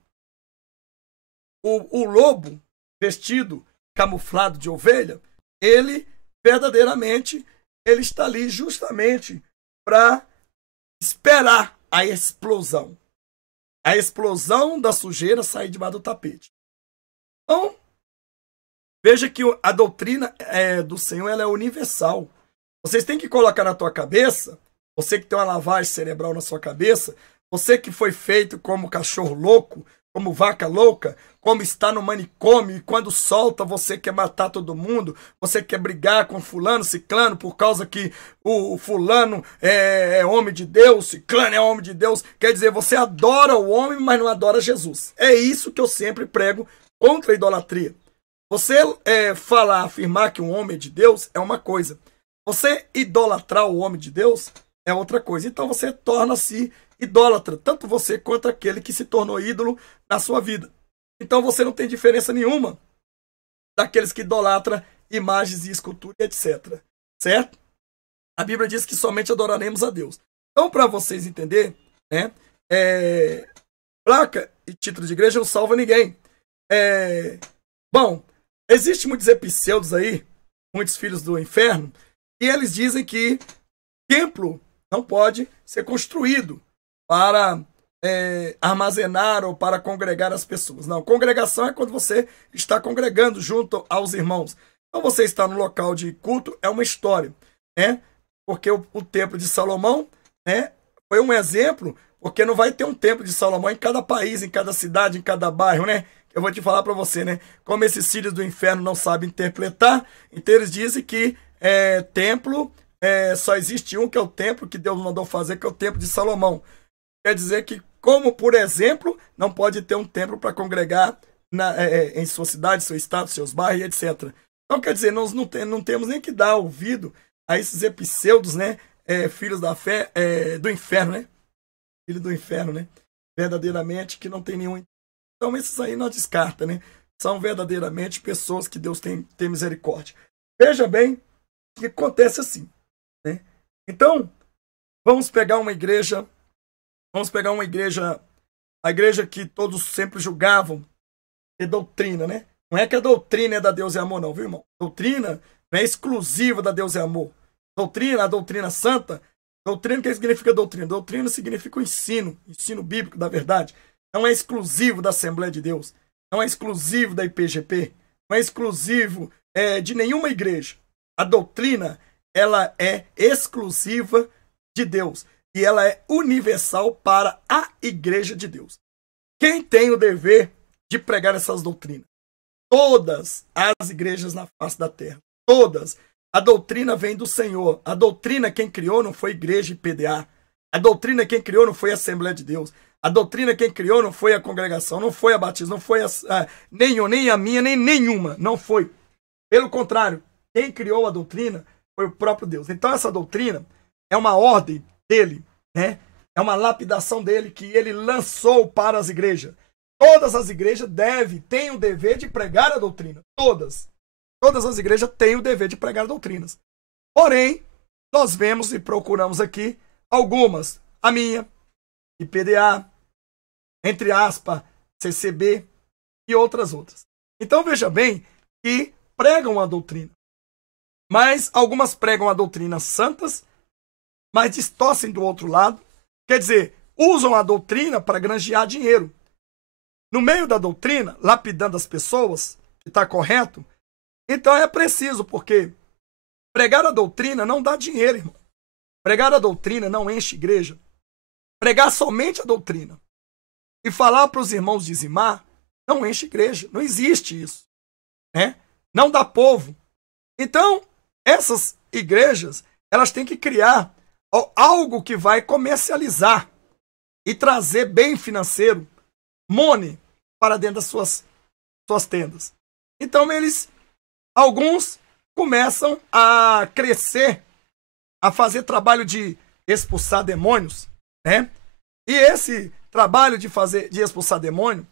o lobo vestido, camuflado de ovelha, ele verdadeiramente ele está ali justamente para esperar a explosão. A explosão da sujeira sair debaixo do tapete. Então, veja que a doutrina do Senhor ela é universal. Vocês têm que colocar na tua cabeça, você que tem uma lavagem cerebral na sua cabeça, você que foi feito como cachorro louco, como vaca louca, como está no manicômio, e quando solta você quer matar todo mundo, você quer brigar com fulano, ciclano, por causa que o fulano é homem de Deus, ciclano é homem de Deus, quer dizer, você adora o homem, mas não adora Jesus. É isso que eu sempre prego contra a idolatria. Você afirmar que um homem é de Deus é uma coisa. Você idolatrar o homem de Deus é outra coisa. Então você torna-se idólatra, tanto você quanto aquele que se tornou ídolo na sua vida. Então você não tem diferença nenhuma daqueles que idolatram imagens e escultura, etc. Certo? A Bíblia diz que somente adoraremos a Deus. Então, para vocês entenderem, né, placa e título de igreja não salva ninguém. Bom, existem muitos pseudos aí, muitos filhos do inferno, e eles dizem que templo não pode ser construído para armazenar ou para congregar as pessoas. Não, congregação é quando você está congregando junto aos irmãos. Então você está no local de culto, é uma história, né? Porque o templo de Salomão, né, foi um exemplo, porque não vai ter um templo de Salomão em cada país, em cada cidade, em cada bairro, né? Eu vou te falar para você, né? Como esses filhos do inferno não sabem interpretar, então eles dizem que templo só existe um, que é o templo que Deus mandou fazer, que é o templo de Salomão. Quer dizer que, como por exemplo, não pode ter um templo para congregar em sua cidade, seu estado, seus bairros, etc. Então, quer dizer, nós não temos nem que dar ouvido a esses pseudos, né? Filhos da fé, do inferno, né? Filho do inferno, né? Verdadeiramente, que não tem nenhum Então esses aí não descarta, né? São verdadeiramente pessoas que Deus tem misericórdia. Veja bem que acontece assim, né? Então, vamos pegar uma igreja, a igreja que todos sempre julgavam ter doutrina, né? Não é que a doutrina é da Deus e Amor, não, viu, irmão? Doutrina não é exclusiva da Deus e Amor. A doutrina santa, doutrina, o que significa doutrina? Doutrina significa o ensino bíblico da verdade. Não é exclusivo da Assembleia de Deus, não é exclusivo da IPGP, não é exclusivo de nenhuma igreja. A doutrina, ela é exclusiva de Deus e ela é universal para a igreja de Deus. Quem tem o dever de pregar essas doutrinas? Todas as igrejas na face da terra. Todas. A doutrina vem do Senhor. A doutrina quem criou não foi igreja e PDA. A doutrina quem criou não foi a Assembleia de Deus. A doutrina quem criou não foi a congregação, não foi a batismo, não foi nem a minha, nem nenhuma. Não foi. Pelo contrário, quem criou a doutrina foi o próprio Deus. Então essa doutrina é uma ordem dele, né? É uma lapidação dele que ele lançou para as igrejas. Todas as igrejas têm o dever de pregar a doutrina. Todas. Todas as igrejas têm o dever de pregar doutrinas. Porém, nós vemos e procuramos aqui algumas. A minha, IPDA, entre aspas, CCB e outras. Então veja bem que pregam a doutrina. Mas algumas pregam a doutrina santas, mas distorcem do outro lado. Quer dizer, usam a doutrina para granjear dinheiro. No meio da doutrina, lapidando as pessoas, que está correto, então é preciso, porque pregar a doutrina não dá dinheiro, irmão. Pregar a doutrina não enche igreja. Pregar somente a doutrina e falar para os irmãos dizimar não enche igreja. Não existe isso, né? Não dá povo. Então, essas igrejas, elas têm que criar algo que vai comercializar e trazer bem financeiro, money, para dentro das suas tendas. Então, alguns começam a crescer, a fazer trabalho de expulsar demônios, né? E esse trabalho de expulsar demônio,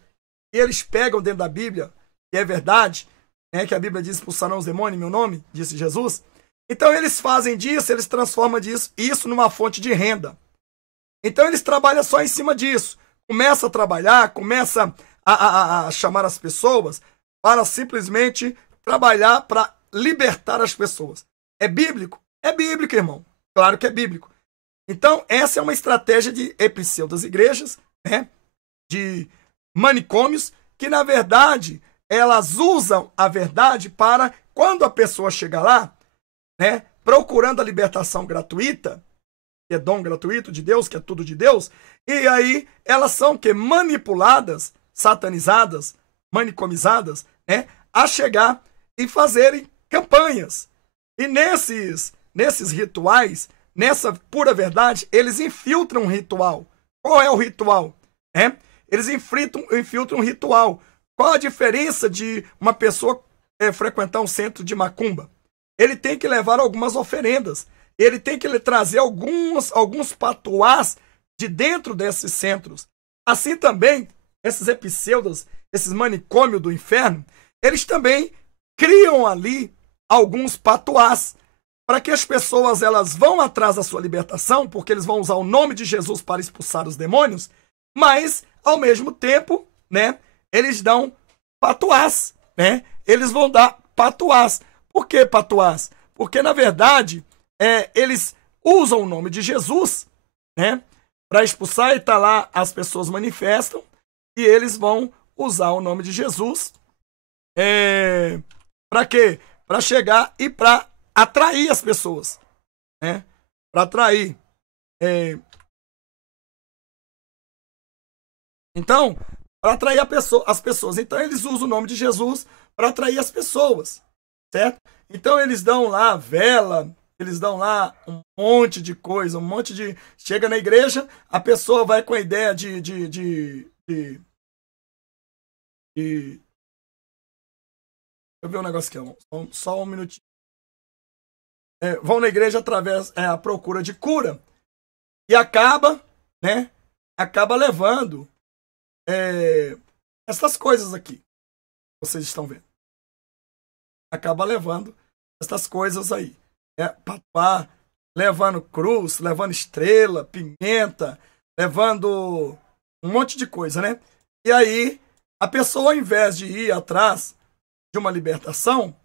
eles pegam dentro da Bíblia, e é verdade, né, que a Bíblia diz: expulsarão os demônios em meu nome, disse Jesus. Então eles fazem disso, eles transformam isso numa fonte de renda. Então eles trabalham só em cima disso. Começa a trabalhar, começa a chamar as pessoas para simplesmente trabalhar para libertar as pessoas. É bíblico? É bíblico, irmão. Claro que é bíblico. Então, essa é uma estratégia de pseudas igrejas, né? De manicômios, que na verdade elas usam a verdade para, quando a pessoa chega lá, né, procurando a libertação gratuita, que é dom gratuito de Deus, que é tudo de Deus, e aí elas são manipuladas, satanizadas, manicomizadas, né, a chegar e fazerem campanhas. E nesses rituais, nessa pura verdade, eles infiltram um ritual. Qual é o ritual? Eles infiltram um ritual. Qual a diferença de uma pessoa frequentar um centro de macumba? Ele tem que levar algumas oferendas. Ele tem que trazer alguns patuás de dentro desses centros. Assim também, esses pseudos, esses manicômios do inferno, eles também criam ali alguns patuás para que as pessoas elas vão atrás da sua libertação, porque eles vão usar o nome de Jesus para expulsar os demônios, mas, ao mesmo tempo, né, eles dão patuás, né? Eles vão dar patuás. Por que patuás? Porque, na verdade, eles usam o nome de Jesus, né, para expulsar, e tá lá, as pessoas manifestam, e eles vão usar o nome de Jesus para quê? Para chegar e para atrair as pessoas, né? Para atrair. Então, para atrair as pessoas. Então, eles usam o nome de Jesus para atrair as pessoas, certo? Então, eles dão lá vela, eles dão lá um monte de coisa, Chega na igreja, a pessoa vai com a ideia Deixa eu ver um negócio aqui, irmão. Só um minutinho. Vão na igreja através à procura de cura e acaba levando essas coisas aqui. Vocês estão vendo. Acaba levando essas coisas aí. Patuá, levando cruz, levando estrela, pimenta, levando um monte de coisa, né? E aí, a pessoa, ao invés de ir atrás de uma libertação,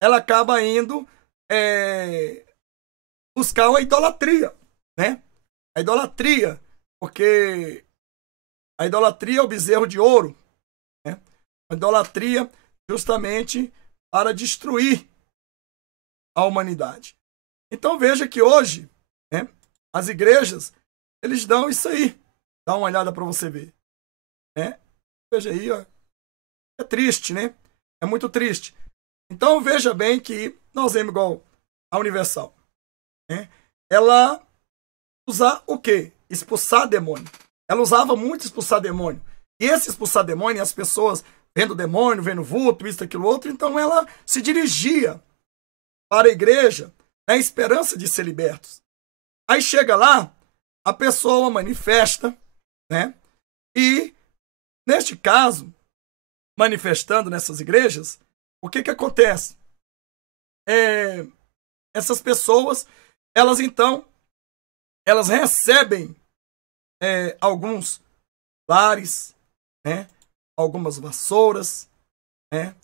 ela acaba indo buscar a idolatria, né? A idolatria, porque a idolatria é o bezerro de ouro, né? A idolatria justamente para destruir a humanidade. Então veja que hoje, né, as igrejas, eles dão isso aí. Dá uma olhada para você ver, né? Veja aí, ó. É triste, né? É muito triste. Então veja bem que nós vemos igual a Universal, né? Ela usa o quê? Expulsar demônio. Ela usava muito expulsar demônio. E esse expulsar demônio, as pessoas vendo demônio, vendo vulto, isso, aquilo, outro, então ela se dirigia para a igreja na esperança de ser libertos. Aí chega lá, a pessoa manifesta, né? E, neste caso, manifestando nessas igrejas, o que acontece? Essas pessoas, elas então, elas recebem alguns lares, né? Algumas vassouras, né?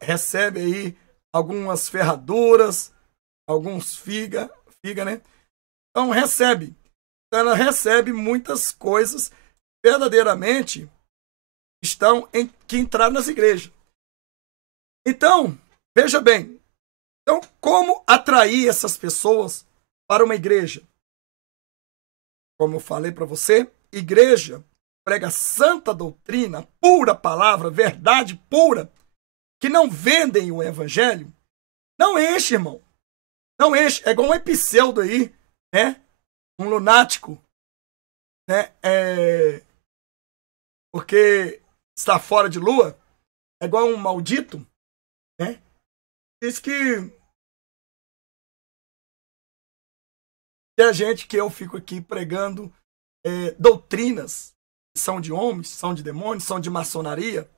Recebe aí algumas ferraduras, alguns figa, né? Então recebe. Então, ela recebe muitas coisas verdadeiramente que entraram nas igrejas. Então, veja bem. Então, como atrair essas pessoas para uma igreja? Como eu falei para você, igreja prega santa doutrina, pura palavra, verdade pura, que não vendem o evangelho, não enche, irmão. Não enche. É igual um epiceudo aí, né? Um lunático, né? Porque está fora de lua. É igual um maldito, né? Diz que a gente que eu fico aqui pregando doutrinas que são de homens, são de demônios, são de maçonaria.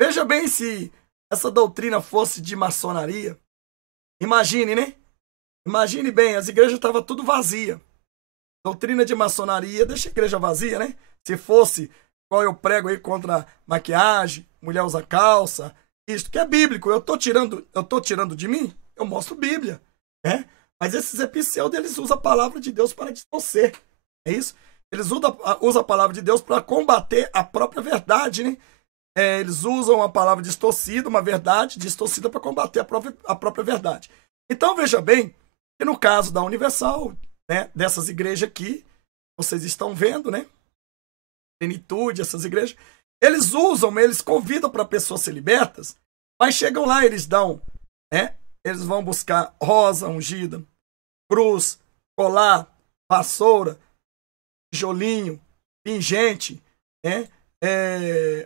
Veja bem se essa doutrina fosse de maçonaria. Imagine, né? Imagine bem, as igrejas estavam tudo vazias. Doutrina de maçonaria deixa a igreja vazia, né? Se fosse, qual eu prego aí contra maquiagem, mulher usa calça, isto que é bíblico. Eu tô tirando de mim, eu mostro Bíblia, né? Mas esses epiceudos, eles usam a palavra de Deus para distorcer. É isso? Eles usam a palavra de Deus para combater a própria verdade, né? Eles usam a palavra distorcida, uma verdade distorcida para combater a própria verdade. Então, veja bem, que no caso da Universal, né, dessas igrejas aqui, vocês estão vendo, né? Plenitude, essas igrejas, eles convidam para pessoas ser libertas, mas chegam lá, eles dão, né? Eles vão buscar rosa ungida, cruz, colar, vassoura, tijolinho, pingente, né?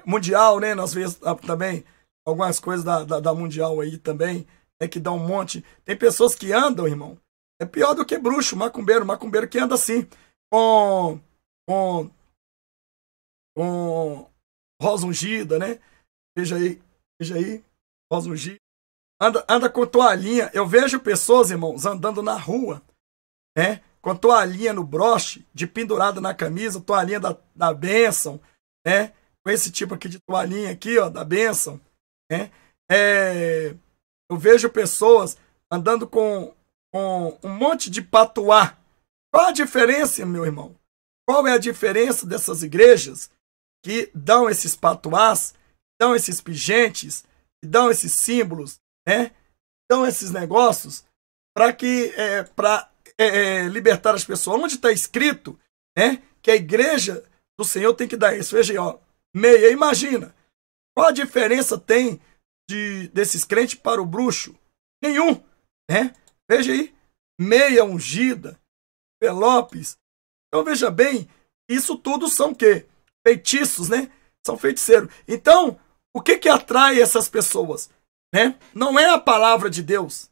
Mundial, né? Nós vemos também algumas coisas da Mundial aí também, que dá um monte. Tem pessoas que andam, irmão, é pior do que bruxo, macumbeiro que anda assim, com rosa ungida, né? Veja aí, rosa ungida. Anda com toalhinha. Eu vejo pessoas, irmãos, andando na rua, né? Com toalhinha no broche, de pendurada na camisa, toalhinha da bênção, né? Com esse tipo aqui de toalhinha aqui, ó, da bênção, né? Eu vejo pessoas andando com um monte de patuá. Qual a diferença, meu irmão? Qual é a diferença dessas igrejas que dão esses patuás, dão esses pingentes, dão esses símbolos, né? Dão esses negócios para libertar as pessoas? Onde está escrito, né, que a igreja do Senhor tem que dar isso? Veja aí, ó, meia. Imagina. Qual a diferença tem desses crentes para o bruxo? Nenhum, né? Veja aí, meia ungida, envelopes. Então veja bem, isso tudo são o quê? Feitiços, né? São feiticeiros. Então, o que atrai essas pessoas, né? Não é a palavra de Deus,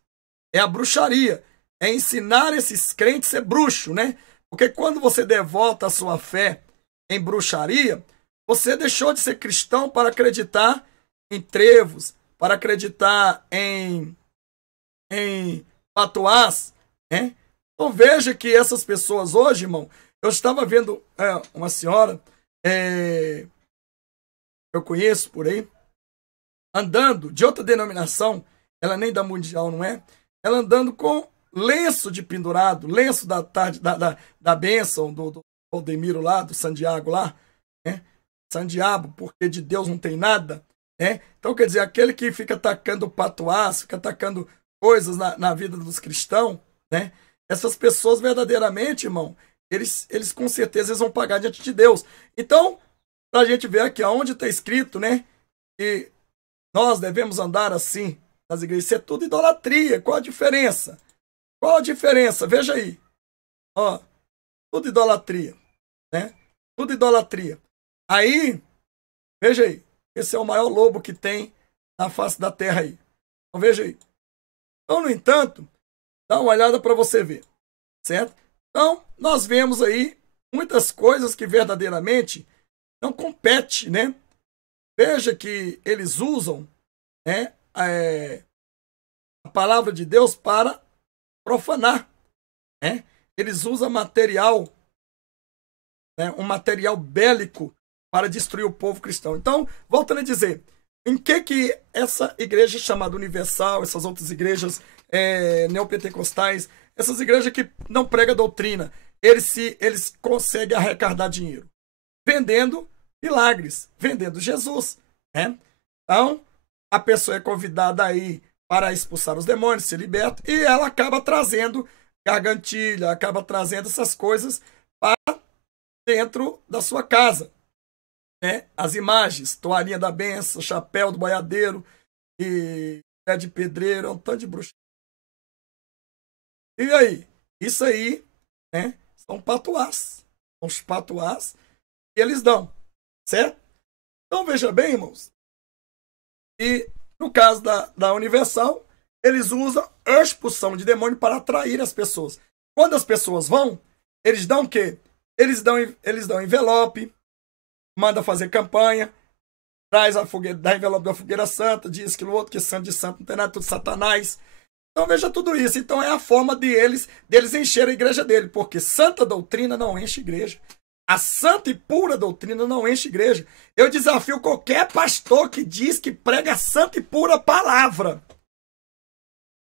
é a bruxaria. É ensinar esses crentes a ser bruxo, né? Porque quando você devota a sua fé em bruxaria, Você deixou de ser cristão para acreditar em trevos, para acreditar em patuás, né? Então veja que essas pessoas hoje, irmão, eu estava vendo uma senhora, eu conheço por aí, andando de outra denominação, ela nem da mundial, não é? Ela andando com lenço de pendurado, lenço da tarde, da bênção do Valdemiro lá, do Santiago lá, né? Santiago, porque de Deus não tem nada, né? Então, quer dizer, aquele que fica atacando patuás, fica atacando coisas na vida dos cristãos, né? Essas pessoas verdadeiramente, irmão, eles com certeza eles vão pagar diante de Deus. Então, pra gente ver aqui onde está escrito, né, que nós devemos andar assim nas igrejas, isso é tudo idolatria. Qual a diferença? Qual a diferença? Veja aí. Ó, tudo idolatria, né? Tudo idolatria. Aí, veja aí. Esse é o maior lobo que tem na face da terra aí. Então, veja aí. Então, no entanto, dá uma olhada para você ver, certo? Então, nós vemos aí muitas coisas que verdadeiramente não competem, né? Veja que eles usam, né, a palavra de Deus para profanar, né? Eles usam material, né, um material bélico para destruir o povo cristão. Então, voltando a dizer, em que essa igreja chamada Universal, essas outras igrejas neopentecostais, essas igrejas que não pregam doutrina, eles conseguem arrecadar dinheiro? Vendendo milagres, vendendo Jesus, né? Então, a pessoa é convidada aí para expulsar os demônios, se liberta, e ela acaba trazendo gargantilha, acaba trazendo essas coisas para dentro da sua casa, né? As imagens, toalhinha da benção, chapéu do boiadeiro e pé de pedreiro, um tanto de bruxa. E aí? Isso aí, né? São patuás. São os patuás que eles dão, certo? Então veja bem, irmãos. E no caso da Universal, eles usam a expulsão de demônio para atrair as pessoas. Quando as pessoas vão, eles dão o quê? Eles dão envelope, manda fazer campanha, traz a fogueira, dá envelope da fogueira santa, diz que o outro que santo de santo não tem nada, tudo satanás. Então veja tudo isso. Então é a forma deles encher a igreja dele, porque santa doutrina não enche igreja. A santa e pura doutrina não enche igreja. Eu desafio qualquer pastor que diz que prega a santa e pura palavra.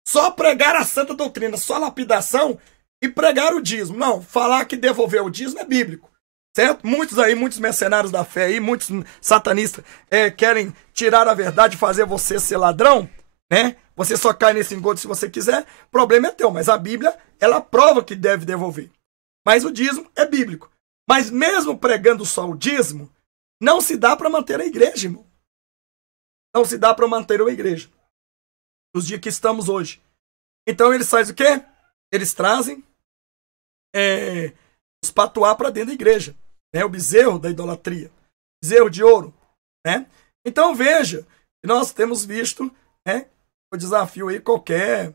Só pregar a santa doutrina, só lapidação e pregar o dízimo. Não, falar que devolver o dízimo é bíblico. Certo? Muitos mercenários da fé aí, muitos satanistas querem tirar a verdade e fazer você ser ladrão, né? Você só cai nesse engodo se você quiser, o problema é teu, mas a Bíblia, ela prova que deve devolver. Mas o dízimo é bíblico. Mas mesmo pregando só o dízimo, não se dá para manter a igreja, irmão. Não se dá para manter a igreja. Nos dias que estamos hoje. Então eles fazem o quê? Eles trazem os patuá para dentro da igreja, né? O bezerro da idolatria, bezerro de ouro, né? Então veja, nós temos visto, né, o desafio aí qualquer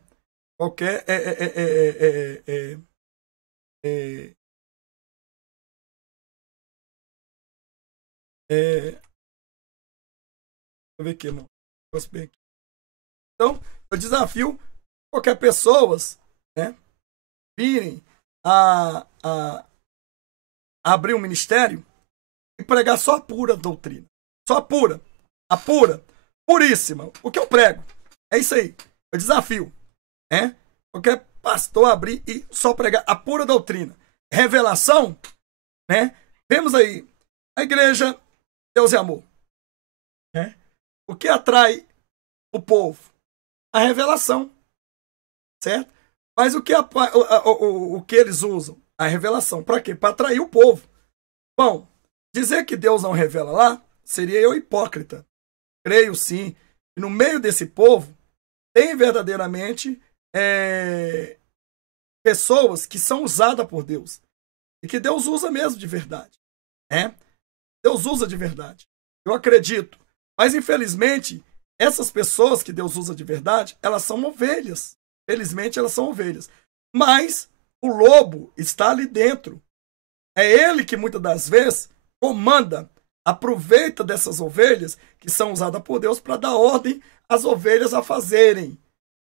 deixa eu ver aqui, irmão. Então, eu desafio qualquer pessoas, né, virem a abrir um ministério e pregar só a pura doutrina. Só a pura. A pura. Puríssima. O que eu prego. É isso aí. Eu desafio. Né? Qualquer pastor abrir e só pregar a pura doutrina. Revelação. Né? Vemos aí. A igreja, Deus é amor. Né? O que atrai o povo? A revelação. Certo? Mas o que eles usam? A revelação. Para quê? Para atrair o povo. Bom, dizer que Deus não revela lá seria eu hipócrita. Creio sim que no meio desse povo tem verdadeiramente pessoas que são usadas por Deus. E que Deus usa mesmo de verdade. Deus usa de verdade. Eu acredito. Mas infelizmente, essas pessoas que Deus usa de verdade, elas são ovelhas. Felizmente elas são ovelhas. Mas o lobo está ali dentro. É ele que muitas das vezes comanda aproveita dessas ovelhas que são usadas por Deus para dar ordem às ovelhas a fazerem,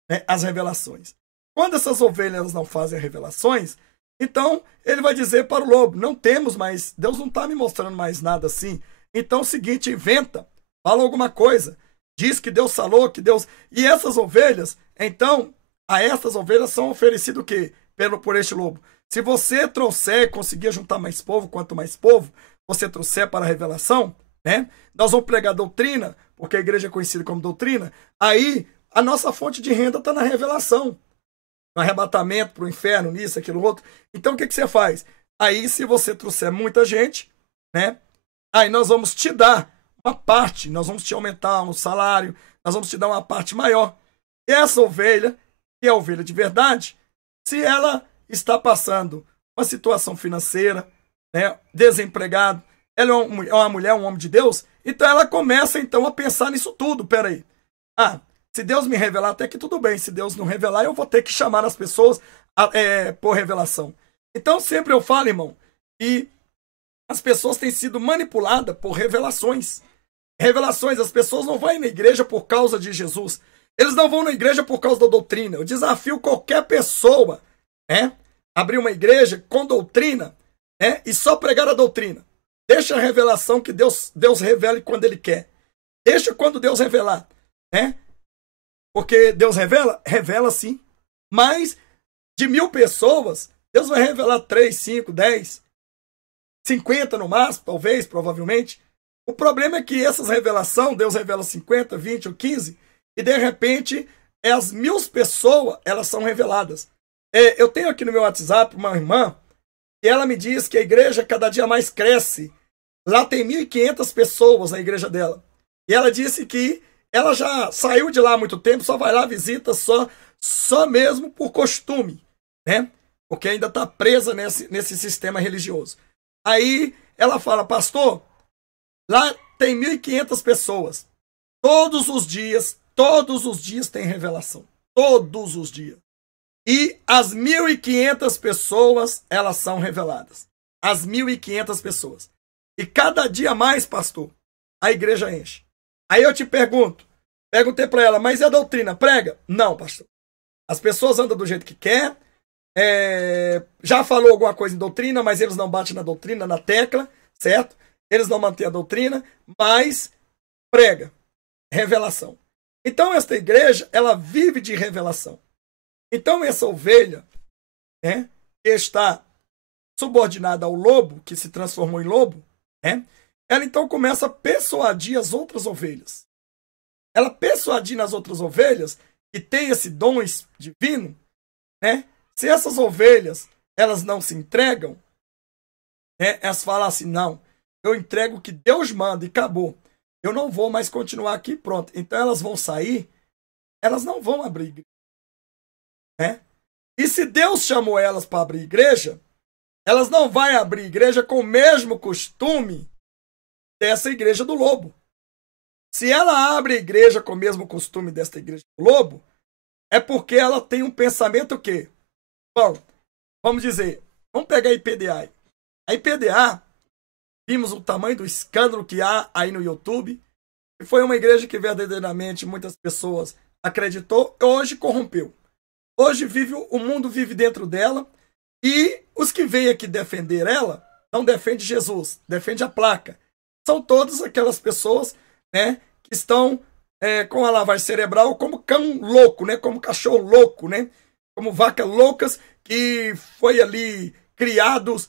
né, as revelações. Quando essas ovelhas não fazem revelações, então ele vai dizer para o lobo, não temos mais, Deus não está me mostrando mais nada assim. Então é o seguinte, inventa, fala alguma coisa, diz que Deus falou, que Deus... E essas ovelhas, então, a essas ovelhas são oferecidas o quê? Por este lobo. Se você trouxer, conseguir juntar mais povo, quanto mais povo você trouxer para a revelação, né? Nós vamos pregar doutrina, porque a igreja é conhecida como doutrina, aí a nossa fonte de renda está na revelação. No arrebatamento para o inferno, nisso, aquilo, outro. Então, o que você faz? Aí, se você trouxer muita gente, né? Aí nós vamos te dar uma parte, nós vamos te aumentar um salário, nós vamos te dar uma parte maior. E essa ovelha, que é a ovelha de verdade, se ela está passando uma situação financeira, né, desempregado, ela é uma mulher, um homem de Deus, então ela começa então a pensar nisso tudo. Peraí, se Deus me revelar, até que tudo bem. Se Deus não revelar, eu vou ter que chamar as pessoas por revelação. Então sempre eu falo, irmão, que as pessoas têm sido manipuladas por revelações. Revelações, as pessoas não vão na igreja por causa de Jesus. Eles não vão na igreja por causa da doutrina. Eu desafio qualquer pessoa, abrir uma igreja com doutrina, e só pregar a doutrina. Deixa a revelação que Deus revele quando Ele quer. Deixa quando Deus revelar, Porque Deus revela sim. Mas de 1000 pessoas, Deus vai revelar 3, 5, 10, 50 no máximo, talvez, provavelmente. O problema é que essas revelações, Deus revela 50, 20 ou 15, e de repente, as 1000 pessoas, elas são reveladas. Eu tenho aqui no meu WhatsApp uma irmã, e ela me diz que a igreja cada dia mais cresce. Lá tem 1.500 pessoas na igreja dela. E ela disse que ela já saiu de lá há muito tempo, só vai lá, visita, só mesmo por costume, né? Porque ainda está presa nesse sistema religioso. Aí ela fala, pastor, lá tem 1.500 pessoas. Todos os dias tem revelação. Todos os dias. E as 1.500 pessoas, elas são reveladas. As 1.500 pessoas. E cada dia mais, pastor, a igreja enche. Aí eu te perguntei para ela, mas e a doutrina? Prega? Não, pastor. As pessoas andam do jeito que quer. Já falou alguma coisa em doutrina, mas eles não batem na doutrina, na tecla, certo? Eles não mantêm a doutrina, mas prega. Revelação. Então, esta igreja, ela vive de revelação. Então, essa ovelha, que está subordinada ao lobo, que se transformou em lobo, ela então começa a persuadir as outras ovelhas. Ela persuadir nas outras ovelhas que tem esse dom divino, se essas ovelhas elas não se entregam, elas falam assim, não, eu entrego o que Deus manda e acabou. Eu não vou mais continuar aqui, pronto. Então elas vão sair, elas não vão abrir igreja. E se Deus chamou elas para abrir igreja, elas não vão abrir igreja com o mesmo costume dessa igreja do lobo. Se ela abre igreja com o mesmo costume desta igreja do lobo, é porque ela tem um pensamento que, bom, vamos dizer, vamos pegar a IPDA. A IPDA, vimos o tamanho do escândalo que há aí no YouTube, e foi uma igreja que verdadeiramente muitas pessoas acreditou e hoje corrompeu. Hoje o mundo vive dentro dela, e os que vêm aqui defender ela, não defende Jesus, defende a placa. São todas aquelas pessoas, que estão com a lavagem cerebral como cão louco, como cachorro louco, como vacas loucas que foi ali criados,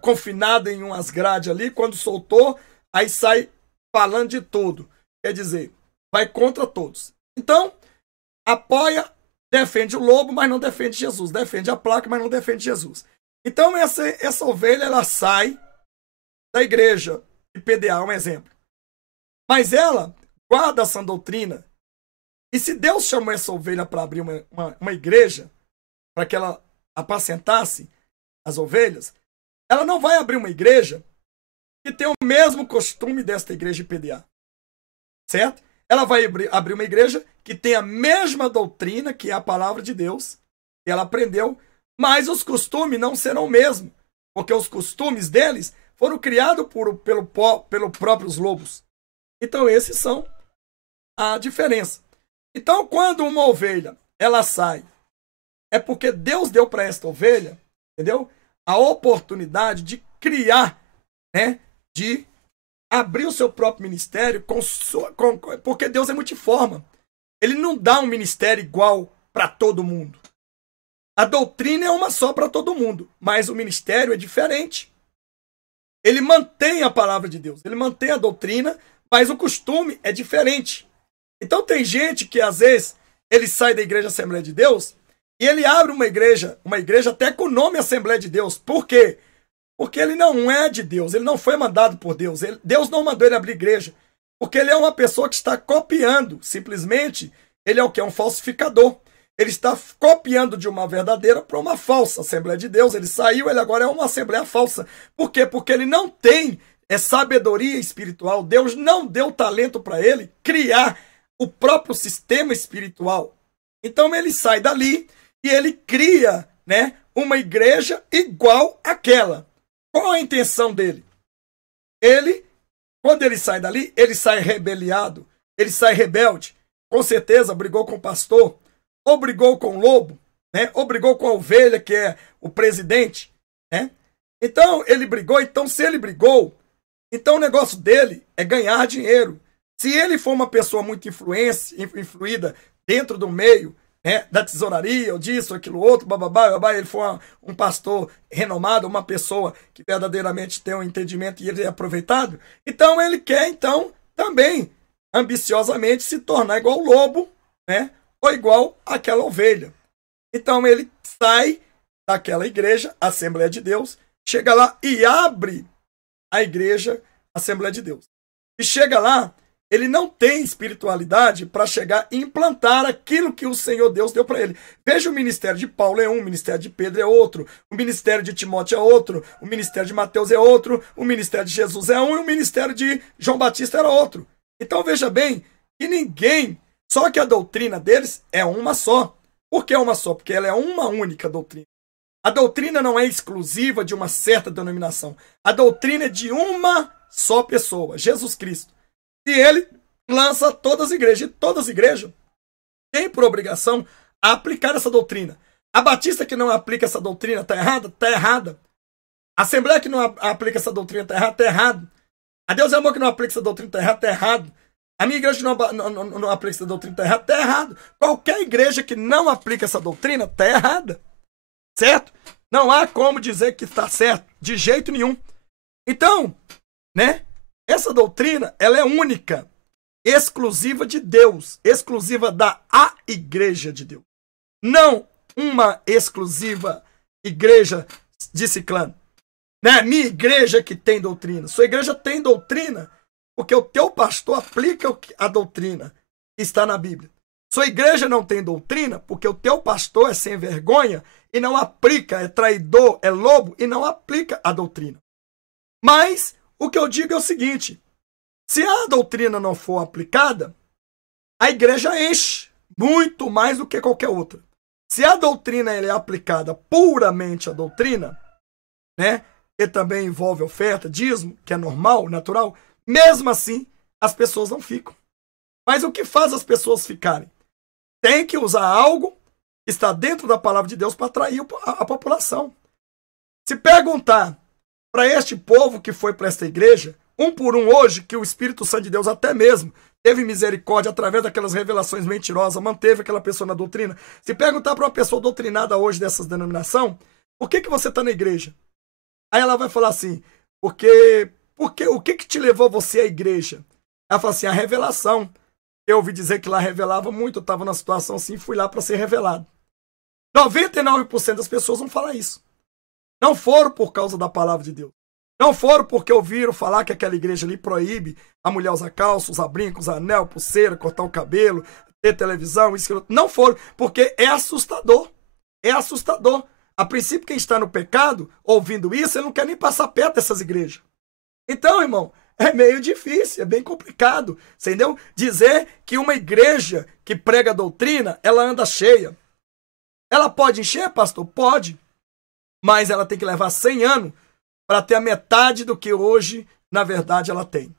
confinado em umas grades ali, quando soltou, aí sai falando de tudo. Quer dizer, vai contra todos. Então, apoia, defende o lobo, mas não defende Jesus. Defende a placa, mas não defende Jesus. Então, essa ovelha, ela sai da igreja IPDA, um exemplo. Mas ela guarda essa doutrina. E se Deus chamou essa ovelha para abrir uma igreja, para que ela apacentasse as ovelhas, ela não vai abrir uma igreja que tem o mesmo costume desta igreja IPDA. Certo? Ela vai abrir uma igreja que tem a mesma doutrina, que é a palavra de Deus, que ela aprendeu, mas os costumes não serão o mesmo, porque os costumes deles foram criados pelo próprios lobos. Então, esses são a diferença. Então, quando uma ovelha, ela sai, é porque Deus deu para esta ovelha, entendeu? A oportunidade de criar, né? De abrir o seu próprio ministério, porque Deus é multiforme. Ele não dá um ministério igual para todo mundo. A doutrina é uma só para todo mundo, mas o ministério é diferente. Ele mantém a palavra de Deus, ele mantém a doutrina, mas o costume é diferente. Então tem gente que às vezes ele sai da igreja Assembleia de Deus e ele abre uma igreja até com o nome Assembleia de Deus. Por quê? Porque ele não é de Deus, ele não foi mandado por Deus. Deus não mandou ele abrir igreja, porque ele é uma pessoa que está copiando. Simplesmente, ele é o que? É um falsificador. Ele está copiando de uma verdadeira para uma falsa Assembleia de Deus. Ele saiu, ele agora é uma Assembleia falsa. Por quê? Porque ele não tem sabedoria espiritual. Deus não deu talento para ele criar o próprio sistema espiritual. Então ele sai dali e ele cria, né, uma igreja igual àquela. Qual a intenção dele? Quando ele sai dali, ele sai rebeliado, ele sai rebelde. Com certeza brigou com o pastor, ou brigou com o lobo, né? Ou brigou com a ovelha, que é o presidente, né? Então, ele brigou. Então, se ele brigou, então o negócio dele é ganhar dinheiro. Se ele for uma pessoa muito influída dentro do meio, né, da tesouraria, ou disso, aquilo outro, bababá, ele for um pastor renomado, uma pessoa que verdadeiramente tem um entendimento e ele é aproveitado, então ele quer, então, também, ambiciosamente, se tornar igual o lobo, né, ou igual aquela ovelha. Então ele sai daquela igreja, Assembleia de Deus, chega lá e abre a igreja, Assembleia de Deus. E chega lá, ele não tem espiritualidade para chegar e implantar aquilo que o Senhor Deus deu para ele. Veja, o ministério de Paulo é um, o ministério de Pedro é outro, o ministério de Timóteo é outro, o ministério de Mateus é outro, o ministério de Jesus é um e o ministério de João Batista era outro. Então veja bem que ninguém, só que a doutrina deles é uma só. Por que uma só? Porque ela é uma única doutrina. A doutrina não é exclusiva de uma certa denominação. A doutrina é de uma só pessoa, Jesus Cristo. E ele lança todas as igrejas. E todas as igrejas têm por obrigação a aplicar essa doutrina. A Batista que não aplica essa doutrina está errada? Está errada. A Assembleia que não aplica essa doutrina está errada? Está errado. A Deus é Amor que não aplica essa doutrina está errada? Está errado. A minha igreja que não aplica essa doutrina está errada? Está errado. Qualquer igreja que não aplica essa doutrina está errada. Certo? Não há como dizer que está certo. De jeito nenhum. Então, né? Essa doutrina, ela é única, exclusiva de Deus, exclusiva da igreja de Deus. Não uma exclusiva igreja de ciclano. Né? Minha igreja que tem doutrina. Sua igreja tem doutrina porque o teu pastor aplica a doutrina que está na Bíblia. Sua igreja não tem doutrina porque o teu pastor é sem vergonha e não aplica, é traidor, é lobo e não aplica a doutrina. Mas o que eu digo é o seguinte: se a doutrina não for aplicada, a igreja enche muito mais do que qualquer outra. Se a doutrina é aplicada puramente a doutrina, né, que também envolve oferta, dízimo, que é normal, natural, mesmo assim as pessoas não ficam. Mas o que faz as pessoas ficarem? Tem que usar algo que está dentro da palavra de Deus para atrair a população. Se perguntar para este povo que foi para esta igreja, um por um hoje, que o Espírito Santo de Deus até mesmo teve misericórdia através daquelas revelações mentirosas, manteve aquela pessoa na doutrina. Se perguntar para uma pessoa doutrinada hoje dessas denominação, por que você está na igreja? Aí ela vai falar assim, o que te levou você à igreja? Ela fala assim, a revelação. Eu ouvi dizer que lá revelava muito, eu estava numa situação assim, fui lá para ser revelado. 99% das pessoas vão falar isso. Não foram por causa da palavra de Deus. Não foram porque ouviram falar que aquela igreja ali proíbe a mulher usar calça, usar brinco, usar anel, pulseira, cortar o cabelo, ter televisão, isso. Não foram, porque é assustador. É assustador. A princípio, quem está no pecado, ouvindo isso, ele não quer nem passar perto dessas igrejas. Então, irmão, é meio difícil, é bem complicado, entendeu? Dizer que uma igreja que prega a doutrina, ela anda cheia. Ela pode encher, pastor? Pode. Mas ela tem que levar 100 anos para ter a metade do que hoje, na verdade, ela tem.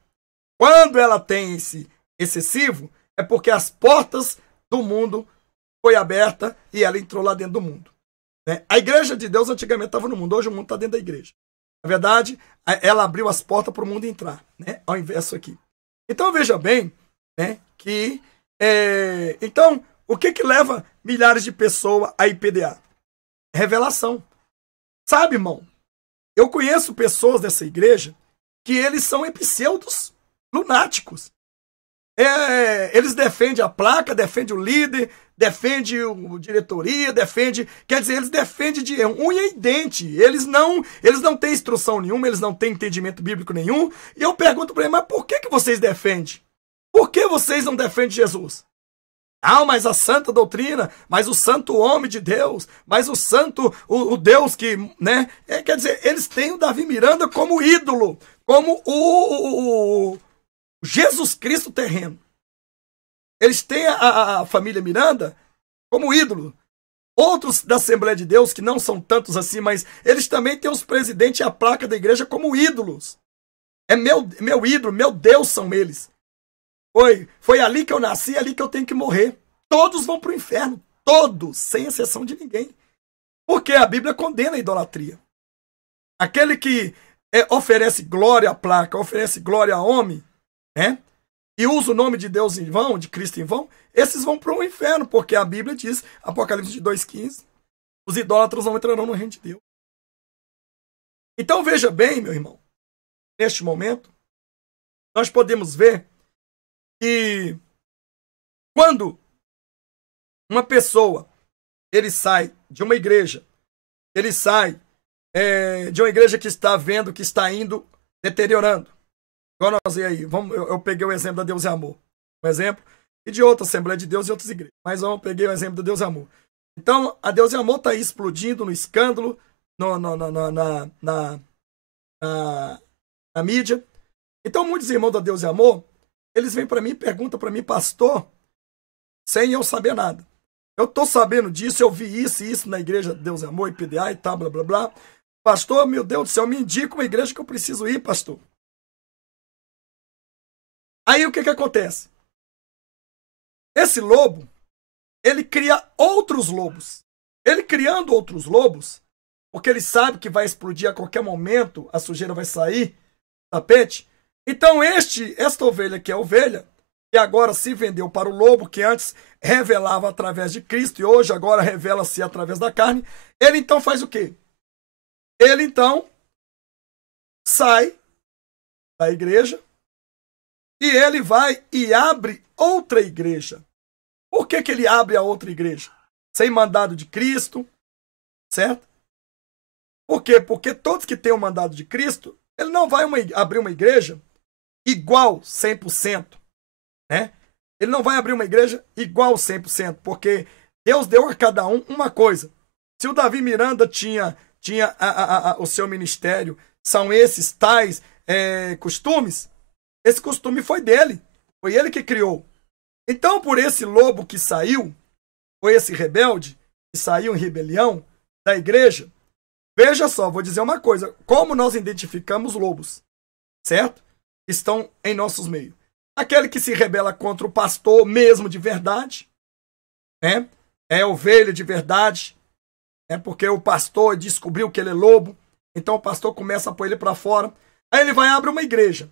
Quando ela tem esse excessivo, é porque as portas do mundo foi aberta e ela entrou lá dentro do mundo. Né? A igreja de Deus antigamente estava no mundo, hoje o mundo está dentro da igreja. Na verdade, ela abriu as portas para o mundo entrar, né? Ao inverso aqui. Então veja bem, né, que então o que leva milhares de pessoas a IPDA? Revelação. Sabe, irmão? Eu conheço pessoas dessa igreja que eles são pseudos lunáticos. Eles defendem a placa, defendem o líder, defendem a diretoria, quer dizer, eles defendem de unha e dente. Eles não têm instrução nenhuma, eles não têm entendimento bíblico nenhum. E eu pergunto para eles, mas por que vocês defendem? Por que vocês não defendem Jesus? Ah, mas a santa doutrina, mas o santo homem de Deus, mas o santo, o Deus que, né? Quer dizer, eles têm o Davi Miranda como ídolo, como o Jesus Cristo terreno. Eles têm a família Miranda como ídolo. Outros da Assembleia de Deus, que não são tantos assim, mas eles também têm os presidentes e a placa da igreja como ídolos. É meu ídolo, meu Deus são eles. Foi ali que eu nasci, ali que eu tenho que morrer. Todos vão para o inferno. Todos, sem exceção de ninguém. Porque a Bíblia condena a idolatria. Aquele que oferece glória à placa, oferece glória a homem, né? E usa o nome de Deus em vão, de Cristo em vão, esses vão para o inferno, porque a Bíblia diz, Apocalipse 2,15, os idólatras não entrarão no reino de Deus. Então veja bem, meu irmão, neste momento, nós podemos ver que quando uma pessoa, ele sai de uma igreja, ele sai de uma igreja que está vendo, que está indo, deteriorando. Agora nós vamos aí, eu peguei o exemplo da Deus e Amor, um exemplo, e de outra Assembleia de Deus e outras igrejas, mas eu peguei o exemplo da Deus e Amor. Então, a Deus e Amor está aí explodindo no escândalo, na mídia. Então, muitos irmãos da Deus e Amor, eles vêm para mim e perguntam para mim, pastor, sem eu saber nada. Eu estou sabendo disso, eu vi isso e isso na igreja Deus e Amor, IPDA e tal, blá, blá, blá. Pastor, meu Deus do céu, me indica uma igreja que eu preciso ir, pastor. Aí o que acontece? Esse lobo, ele cria outros lobos. Ele criando outros lobos, porque ele sabe que vai explodir a qualquer momento, a sujeira vai sair, tapete. Então esta ovelha que é a ovelha, que agora se vendeu para o lobo, que antes revelava através de Cristo e hoje agora revela-se através da carne, ele então faz o quê? Ele então sai da igreja e ele vai e abre outra igreja. Por que ele abre a outra igreja? Sem mandado de Cristo, certo? Por quê? Porque todos que têm o mandado de Cristo, ele não vai abrir uma igreja igual 100%, né? Ele não vai abrir uma igreja igual 100%, porque Deus deu a cada um uma coisa. Se o Davi Miranda tinha o seu ministério, são esses tais costumes, esse costume foi dele, foi ele que criou. Então, por esse lobo que saiu, ou esse rebelde que saiu em rebelião da igreja, veja só, vou dizer uma coisa, como nós identificamos lobos, certo? Estão em nossos meios. Aquele que se rebela contra o pastor mesmo de verdade, né? É ovelha de verdade, porque o pastor descobriu que ele é lobo, então o pastor começa a pôr ele para fora, aí ele vai e abre uma igreja.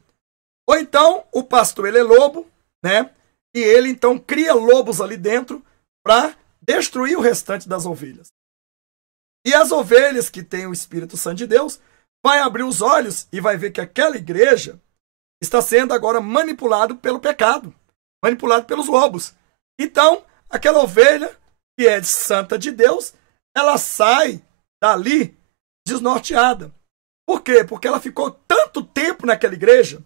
Ou então o pastor ele é lobo, né? E ele então cria lobos ali dentro para destruir o restante das ovelhas. E as ovelhas que têm o Espírito Santo de Deus vai abrir os olhos e vai ver que aquela igreja está sendo agora manipulado pelo pecado, manipulado pelos lobos. Então, aquela ovelha que é santa de Deus, ela sai dali desnorteada. Por quê? Porque ela ficou tanto tempo naquela igreja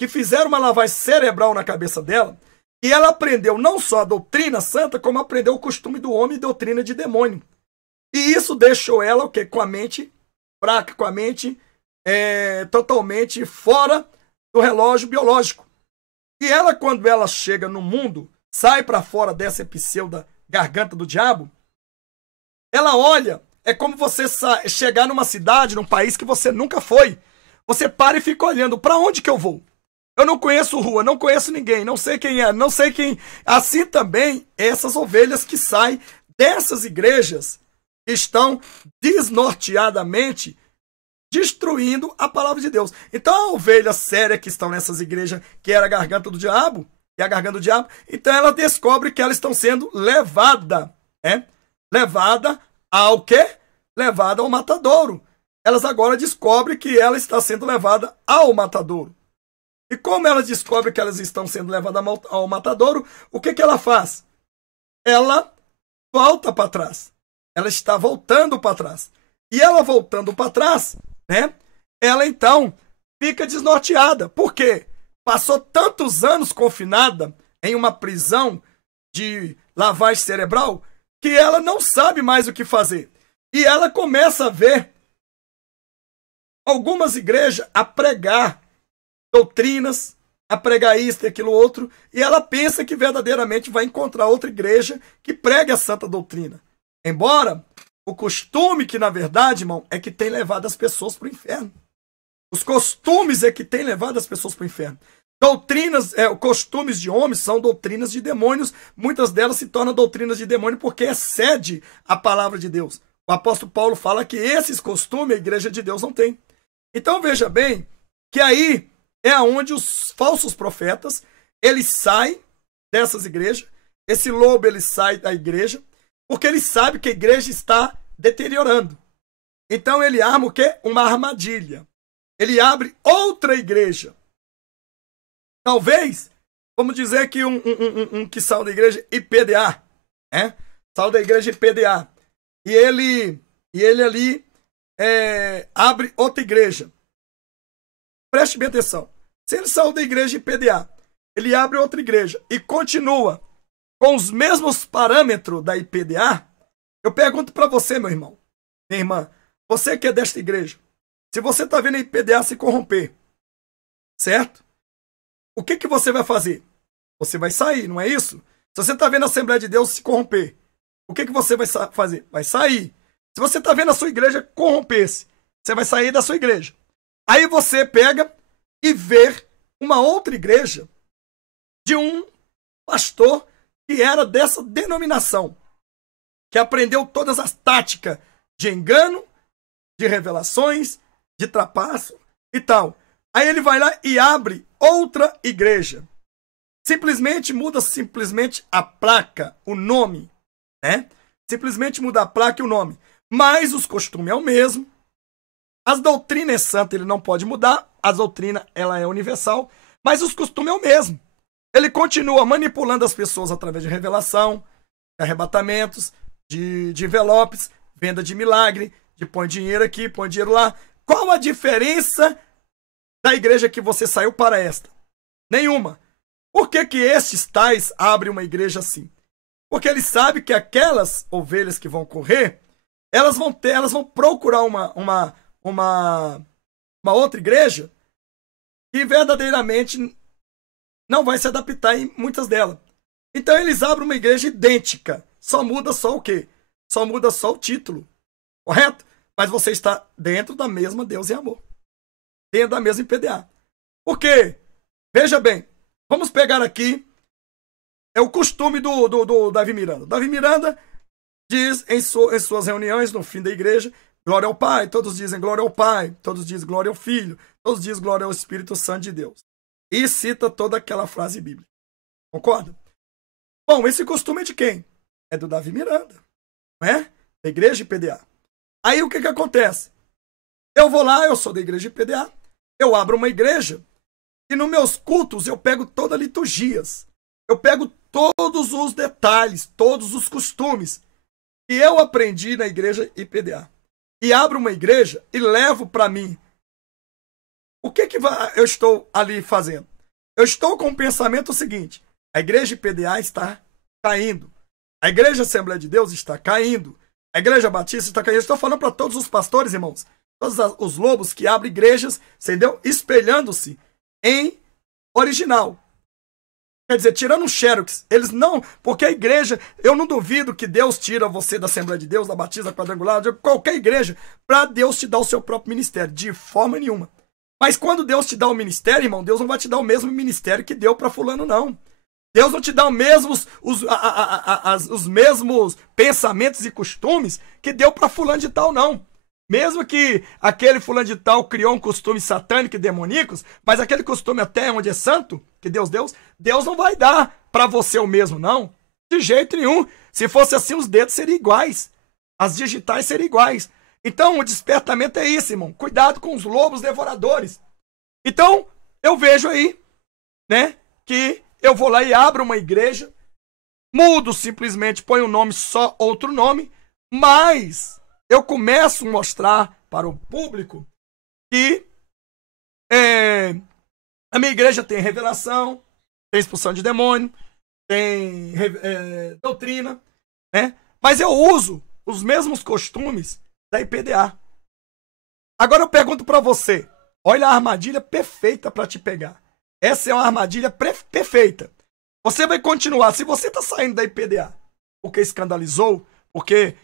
que fizeram uma lavagem cerebral na cabeça dela e ela aprendeu não só a doutrina santa, como aprendeu o costume do homem e doutrina de demônio. E isso deixou ela o quê? Com a mente fraca, com a mente totalmente fora do relógio biológico. E ela, quando ela chega no mundo, sai para fora dessa pseudo garganta do diabo, ela olha, É como você chegar numa cidade, num país que você nunca foi. Você para e fica olhando, para onde que eu vou? Eu não conheço rua, não conheço ninguém, não sei quem é, não sei quem... Assim também, essas ovelhas que saem dessas igrejas estão desnorteadamente destruindo a palavra de Deus. Então a ovelha séria que estão nessas igrejas, que era a garganta do diabo, e a garganta do diabo, então ela descobre que elas estão sendo levada, levada ao quê? Levada ao matadouro. Elas agora descobrem que ela está sendo levada ao matadouro. E como elas descobrem que elas estão sendo levadas ao matadouro, o que ela faz? Ela volta para trás. Ela está voltando para trás. E ela voltando para trás, ela então fica desnorteada. Por quê? Passou tantos anos confinada em uma prisão de lavagem cerebral que ela não sabe mais o que fazer. E ela começa a ver algumas igrejas a pregar doutrinas, a pregar isso e aquilo outro, e ela pensa que verdadeiramente vai encontrar outra igreja que pregue a santa doutrina. Embora o costume que, na verdade, irmão, é que tem levado as pessoas para o inferno. Os costumes é que tem levado as pessoas para o inferno. Doutrinas, costumes de homens são doutrinas de demônios. Muitas delas se tornam doutrinas de demônio porque excede a palavra de Deus. O apóstolo Paulo fala que esses costumes a igreja de Deus não tem. Então veja bem que aí é onde os falsos profetas, eles saem dessas igrejas. Esse lobo, ele sai da igreja porque ele sabe que a igreja está deteriorando. Então ele arma o quê? Uma armadilha. Ele abre outra igreja. Talvez, vamos dizer que um que saiu da igreja IPDA, saiu da igreja IPDA. E ele ali abre outra igreja. Preste bem atenção. Se ele saiu da igreja IPDA, ele abre outra igreja e continua com os mesmos parâmetros da IPDA, eu pergunto para você, meu irmão, minha irmã, você que é desta igreja, se você está vendo a IPDA se corromper, certo? O que você vai fazer? Você vai sair, não é isso? Se você está vendo a Assembleia de Deus se corromper, o que você vai fazer? Vai sair. Se você está vendo a sua igreja corromper-se, você vai sair da sua igreja. Aí você pega e vê uma outra igreja de um pastor que era dessa denominação, que aprendeu todas as táticas de engano, de revelações, de trapaço e tal. Aí ele vai lá e abre outra igreja. Simplesmente muda a placa, o nome, Simplesmente muda a placa e o nome. Mas os costumes é o mesmo. As doutrinas é santa, ele não pode mudar. A doutrina, ela é universal. Mas os costumes é o mesmo. Ele continua manipulando as pessoas através de revelação, de arrebatamentos, de envelopes, venda de milagre, de põe dinheiro aqui, põe dinheiro lá. Qual a diferença da igreja que você saiu para esta? Nenhuma. Por que estes tais abrem uma igreja assim? Porque eles sabem que aquelas ovelhas que vão correr, elas vão procurar uma outra igreja que verdadeiramente não vai se adaptar em muitas delas. Então eles abrem uma igreja idêntica. Só muda só o quê? Só muda só o título. Correto? Mas você está dentro da mesma Deus e Amor. Dentro da mesma IPDA. Por quê? Veja bem. Vamos pegar aqui. É o costume do Davi Miranda. Davi Miranda diz em suas reuniões, no fim da igreja, glória ao Pai. Todos dizem glória ao Pai. Todos dizem glória ao Filho. Todos dizem glória ao Espírito Santo de Deus. E cita toda aquela frase bíblica. Concorda? Bom, esse costume é de quem? É do Davi Miranda. Não é? Da igreja IPDA. Aí o que acontece? Eu vou lá, eu sou da igreja IPDA. Eu abro uma igreja. E nos meus cultos eu pego todas as liturgias. Eu pego todos os detalhes, todos os costumes que eu aprendi na igreja IPDA. E abro uma igreja e levo para mim. O que eu estou ali fazendo? Eu estou com o pensamento seguinte. A igreja IPDA está caindo. A igreja Assembleia de Deus está caindo. A igreja Batista está caindo. Eu estou falando para todos os pastores, irmãos. Todos os lobos que abrem igrejas, entendeu? Espelhando-se em original. Quer dizer, tirando o xerox, eles não... Porque a igreja, eu não duvido que Deus tira você da Assembleia de Deus, da Batista Quadrangular, de qualquer igreja, para Deus te dar o seu próprio ministério, de forma nenhuma. Mas quando Deus te dá o ministério, irmão, Deus não vai te dar o mesmo ministério que deu para fulano, não. Deus não te dá os mesmos pensamentos e costumes que deu para fulano de tal, não. Mesmo que aquele fulano de tal criou um costume satânico e demoníacos, mas aquele costume até onde é santo, que Deus deu, Deus não vai dar para você o mesmo, não. De jeito nenhum. Se fosse assim, os dedos seriam iguais. As digitais seriam iguais. Então, o despertamento é isso, irmão. Cuidado com os lobos devoradores. Então, eu vejo aí, né, que eu vou lá e abro uma igreja, mudo simplesmente, ponho um nome só, outro nome, mas eu começo a mostrar para o público que a minha igreja tem revelação, tem expulsão de demônio, tem doutrina, né? Mas eu uso os mesmos costumes da IPDA. Agora eu pergunto para você, olha a armadilha perfeita para te pegar. Essa é uma armadilha perfeita. Você vai continuar, se você está saindo da IPDA porque escandalizou, porque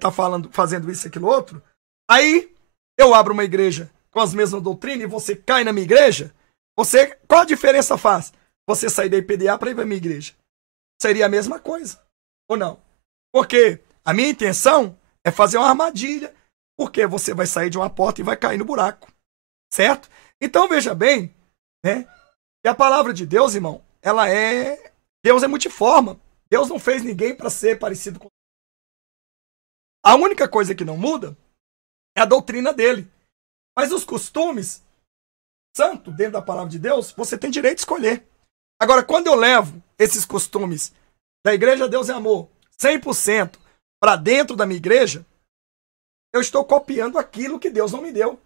tá fazendo isso e aquilo outro, aí eu abro uma igreja com as mesmas doutrinas e você cai na minha igreja, qual a diferença faz? Você sair da IPDA para ir para a minha igreja. Seria a mesma coisa, ou não? Porque a minha intenção é fazer uma armadilha, porque você vai sair de uma porta e vai cair no buraco, certo? Então veja bem, né? E a palavra de Deus, irmão, Deus é multiforme. Deus não fez ninguém para ser parecido com... A única coisa que não muda é a doutrina dele. Mas os costumes, santo, dentro da palavra de Deus, você tem direito de escolher. Agora, quando eu levo esses costumes da Igreja Deus é Amor 100% para dentro da minha igreja, eu estou copiando aquilo que Deus não me deu.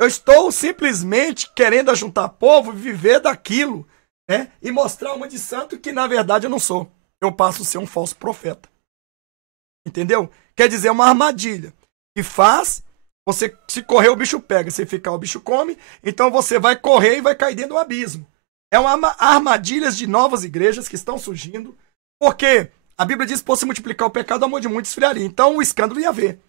Eu estou simplesmente querendo ajuntar povo e viver daquilo, né? E mostrar uma de santo que, na verdade, eu não sou. Eu passo a ser um falso profeta. Entendeu? Quer dizer, uma armadilha que faz você, se correr o bicho pega, se ficar o bicho come, então você vai correr e vai cair dentro do abismo. É uma armadilhas de novas igrejas que estão surgindo, porque a Bíblia diz que por se multiplicar o pecado, o amor de muitos esfriaria. Então o escândalo ia haver.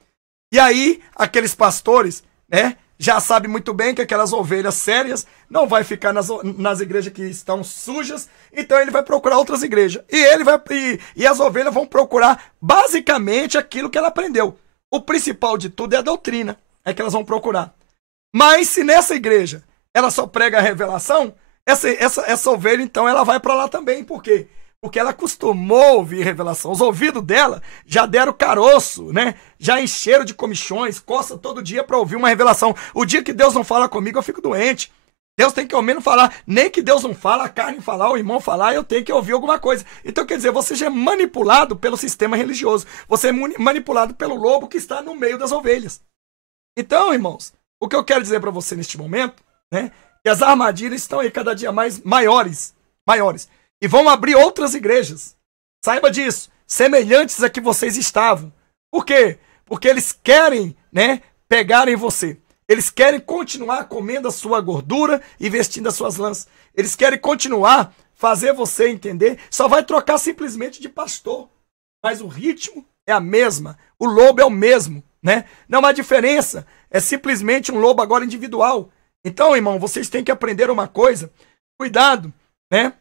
E aí, aqueles pastores, né, já sabem muito bem que aquelas ovelhas sérias não vai ficar nas igrejas que estão sujas, então ele vai procurar outras igrejas. E as ovelhas vão procurar basicamente aquilo que ela aprendeu. O principal de tudo é a doutrina, é que elas vão procurar. Mas se nessa igreja ela só prega a revelação, essa ovelha, então, ela vai para lá também. Por quê? Porque ela acostumou a ouvir revelação. Os ouvidos dela já deram caroço, né? Já encheram de comichões, coça todo dia para ouvir uma revelação. O dia que Deus não fala comigo, eu fico doente. Deus tem que ao menos falar. Nem que Deus não fala, a carne falar, o irmão falar, eu tenho que ouvir alguma coisa. Então, quer dizer, você já é manipulado pelo sistema religioso. Você é manipulado pelo lobo que está no meio das ovelhas. Então, irmãos, o que eu quero dizer para você neste momento, né? Que as armadilhas estão aí cada dia mais maiores. E vão abrir outras igrejas. Saiba disso. Semelhantes a que vocês estavam. Por quê? Porque eles querem, né, pegarem você. Eles querem continuar comendo a sua gordura e vestindo as suas lãs. Eles querem continuar fazer você entender. Só vai trocar simplesmente de pastor. Mas o ritmo é a mesma. O lobo é o mesmo, né? Não há diferença. É simplesmente um lobo agora individual. Então, irmão, vocês têm que aprender uma coisa. Cuidado, né?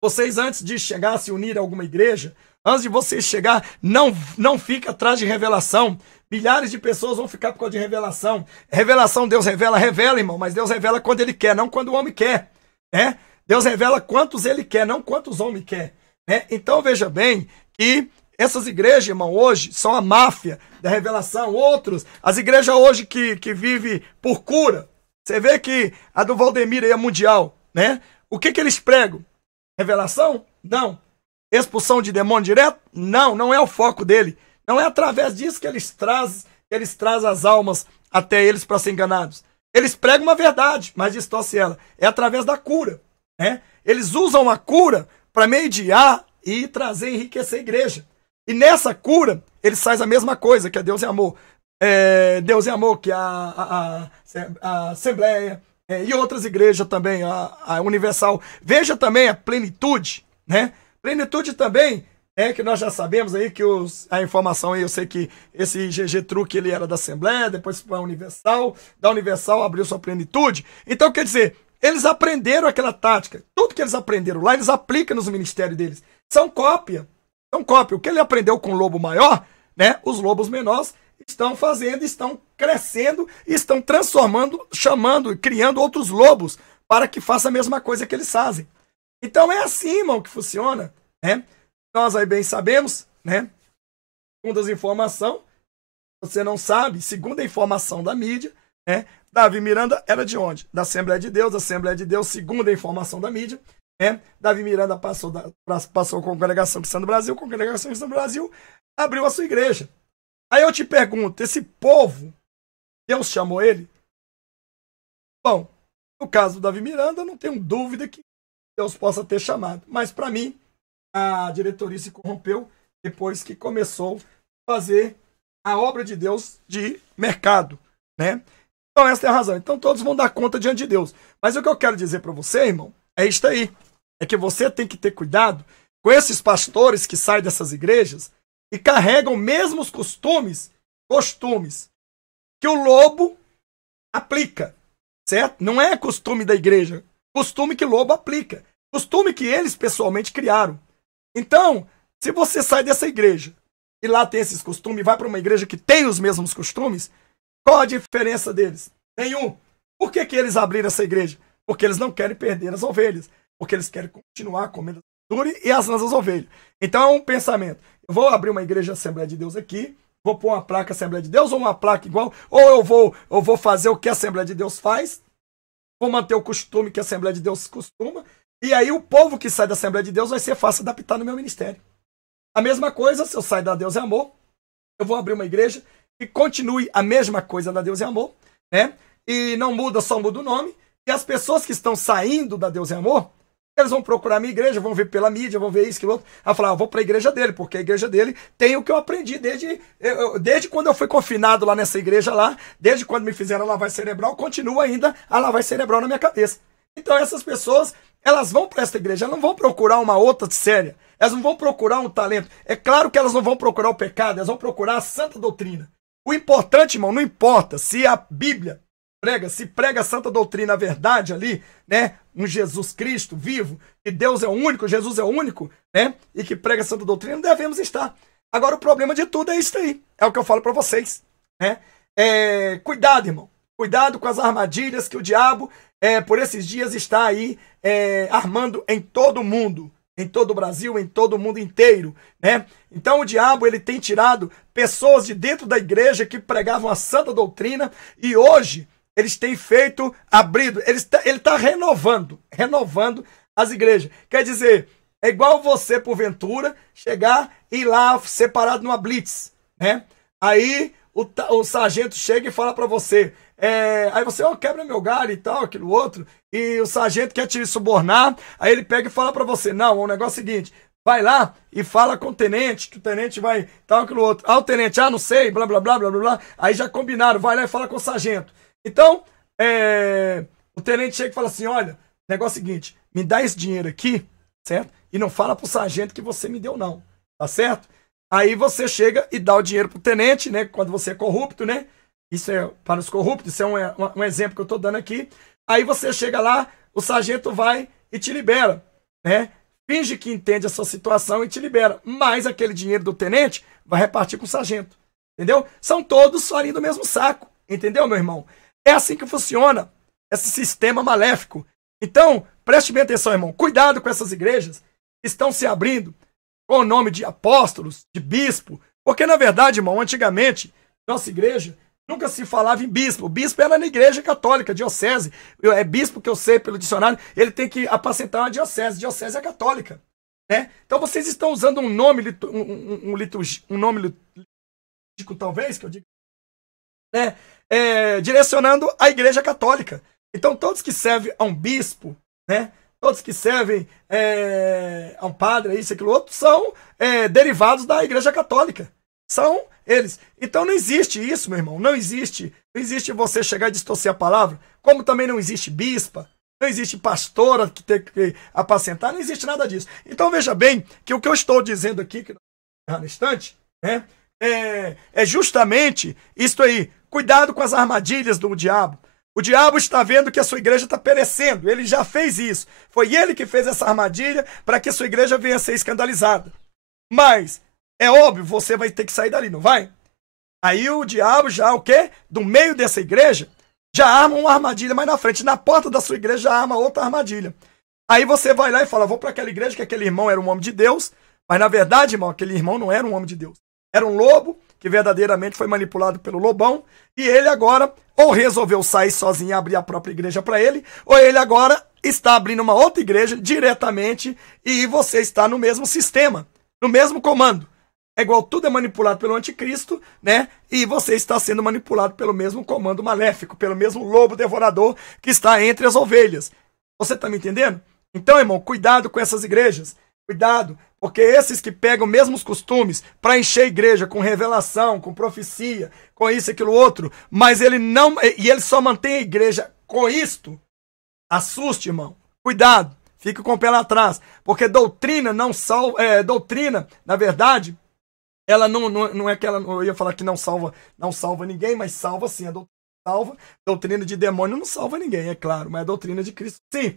Vocês, antes de chegar a se unir a alguma igreja, antes de vocês chegar, não fica atrás de revelação. Milhares de pessoas vão ficar por causa de revelação. Revelação, Deus revela, irmão, mas Deus revela quando Ele quer, não quando o homem quer, né? Deus revela quantos Ele quer, não quantos o homem quer, né? Então, veja bem que essas igrejas, irmão, hoje são a máfia da revelação. Outros, as igrejas hoje que vivem por cura. Você vê que a do Valdemir aí é mundial, né? O que eles pregam? Revelação? Não. Expulsão de demônio direto? Não, não é o foco dele. Não é através disso que eles trazem as almas até eles para ser enganados. Eles pregam uma verdade, mas distorcem ela. É através da cura, né? Eles usam a cura para mediar e trazer, enriquecer a igreja. E nessa cura, eles fazem a mesma coisa, que é Deus é amor. Deus é amor, que a Assembleia, e outras igrejas também, a Universal. Veja também a Plenitude, né? Plenitude também, que nós já sabemos aí que a informação aí, eu sei que esse GG Truque ele era da Assembleia, depois foi a Universal, da Universal abriu sua Plenitude. Então, quer dizer, eles aprenderam aquela tática. Tudo que eles aprenderam lá, eles aplicam nos ministérios deles. São cópia. São cópia. O que ele aprendeu com o lobo maior, né? Os lobos menores estão fazendo, estão crescendo, estão transformando, chamando, criando outros lobos para que faça a mesma coisa que eles fazem. Então é assim, irmão, que funciona, né? Nós aí bem sabemos, né? Segundo as informações, você não sabe, segundo a informação da mídia, né? Davi Miranda era de onde? Da Assembleia de Deus, segundo a informação da mídia, né? Davi Miranda passou com a Congregação Cristã do Brasil, abriu a sua igreja. Aí eu te pergunto, esse povo, Deus chamou ele? Bom, no caso do Davi Miranda, não tenho dúvida que Deus possa ter chamado. Mas para mim, a diretoria se corrompeu depois que começou a fazer a obra de Deus de mercado, né? Então essa é a razão. Então todos vão dar conta diante de Deus. Mas o que eu quero dizer para você, irmão, é isto aí. É que você tem que ter cuidado com esses pastores que saem dessas igrejas e carregam mesmos costumes que o lobo aplica, certo? Não é costume da igreja, costume que o lobo aplica, costume que eles pessoalmente criaram. Então, se você sai dessa igreja e lá tem esses costumes e vai para uma igreja que tem os mesmos costumes, qual a diferença deles? Nenhum. Por que eles abriram essa igreja? Porque eles não querem perder as ovelhas, porque eles querem continuar comendo e as nossas ovelhas. Então é um pensamento. Eu vou abrir uma igreja Assembleia de Deus aqui, vou pôr uma placa Assembleia de Deus ou uma placa igual, ou eu vou fazer o que a Assembleia de Deus faz, vou manter o costume que a Assembleia de Deus costuma, e aí o povo que sai da Assembleia de Deus vai ser fácil adaptar no meu ministério. A mesma coisa, se eu sair da Deus é Amor, eu vou abrir uma igreja que continue a mesma coisa da Deus é Amor, né? E não muda, só muda o nome, e as pessoas que estão saindo da Deus é Amor, eles vão procurar a minha igreja, vão ver pela mídia, vão ver isso, aquilo outro. Aí falar, eu vou para a igreja dele, porque a igreja dele tem o que eu aprendi desde quando eu fui confinado lá nessa igreja lá, desde quando me fizeram a lavagem cerebral, continua ainda a lavagem cerebral na minha cabeça. Então essas pessoas, elas vão para essa igreja, elas não vão procurar uma outra séria, elas não vão procurar um talento. É claro que elas não vão procurar o pecado, elas vão procurar a santa doutrina. O importante, irmão, não importa se a Bíblia prega a santa doutrina, a verdade ali, né? Um Jesus Cristo vivo, que Deus é o único, Jesus é o único, né? E que prega a santa doutrina, devemos estar. Agora o problema de tudo é isso aí. É o que eu falo para vocês, né? Cuidado, irmão. Cuidado com as armadilhas que o diabo, por esses dias, está aí armando em todo mundo. Em todo o Brasil, em todo o mundo inteiro, né? Então o diabo, ele tem tirado pessoas de dentro da igreja que pregavam a santa doutrina e hoje eles têm feito, ele está renovando as igrejas. Quer dizer, é igual você, porventura, chegar e ir lá separado numa blitz, né? Aí o sargento chega e fala para você, aí você, quebra meu galho e tal, aquilo outro, e o sargento quer te subornar, aí ele pega e fala para você, não, o negócio é o seguinte, vai lá e fala com o tenente, que o tenente vai, tal, aquilo outro. O tenente, não sei, blá, blá, blá, blá, blá, blá. Aí já combinaram, vai lá e fala com o sargento. Então, o tenente chega e fala assim, olha, o negócio é o seguinte, me dá esse dinheiro aqui, certo? E não fala pro sargento que você me deu não, tá certo? Aí você chega e dá o dinheiro pro tenente, né? Quando você é corrupto, né? Isso é para os corruptos, isso é um exemplo que eu tô dando aqui. Aí você chega lá, o sargento vai e te libera, né? Finge que entende a sua situação e te libera. Mas aquele dinheiro do tenente vai repartir com o sargento. Entendeu? São todos farinha do mesmo saco. Entendeu, meu irmão? É assim que funciona esse sistema maléfico. Então, preste bem atenção, irmão. Cuidado com essas igrejas que estão se abrindo com o nome de apóstolos, de bispo. Porque, na verdade, irmão, antigamente, nossa igreja nunca se falava em bispo. O bispo era na igreja católica, diocese. É bispo que eu sei pelo dicionário, ele tem que apacentar uma diocese. Diocese é católica, né? Então vocês estão usando um nome litúrgico, talvez, que eu digo, né? Direcionando a igreja católica. Então todos que servem a um bispo, né? Todos que servem a um padre, isso, aquilo outro, são derivados da igreja católica. São eles. Então não existe isso, meu irmão. Não existe você chegar e distorcer a palavra. como também não existe bispa, não existe pastora que tem que apacentar, não existe nada disso. Então veja bem que o que eu estou dizendo aqui, que no instante, né, é justamente isto aí. Cuidado com as armadilhas do diabo. O diabo está vendo que a sua igreja está perecendo. Ele já fez isso. Foi ele que fez essa armadilha para que a sua igreja venha a ser escandalizada. Mas, é óbvio, você vai ter que sair dali, não vai? Aí o diabo já, o quê? Do meio dessa igreja, já arma uma armadilha mais na frente. Na porta da sua igreja já arma outra armadilha. Aí você vai lá e fala, vou para aquela igreja que aquele irmão era um homem de Deus. Mas na verdade, irmão, aquele irmão não era um homem de Deus. Era um lobo que verdadeiramente foi manipulado pelo lobão. E ele agora ou resolveu sair sozinho e abrir a própria igreja para ele, ou ele agora está abrindo uma outra igreja diretamente e você está no mesmo sistema, no mesmo comando. É igual, tudo é manipulado pelo anticristo, né? E você está sendo manipulado pelo mesmo comando maléfico, pelo mesmo lobo devorador que está entre as ovelhas. Você está me entendendo? Então, irmão, cuidado com essas igrejas. Cuidado, porque esses que pegam mesmos costumes para encher a igreja com revelação, com profecia, com isso e aquilo outro, mas ele não, e ele só mantém a igreja com isto, assuste, irmão. Cuidado, fique com o pé lá atrás, porque doutrina não salva, doutrina, na verdade, ela não é que ela, eu ia falar que não salva ninguém, mas salva sim, a doutrina salva. Doutrina de demônio não salva ninguém, é claro, mas a doutrina de Cristo sim.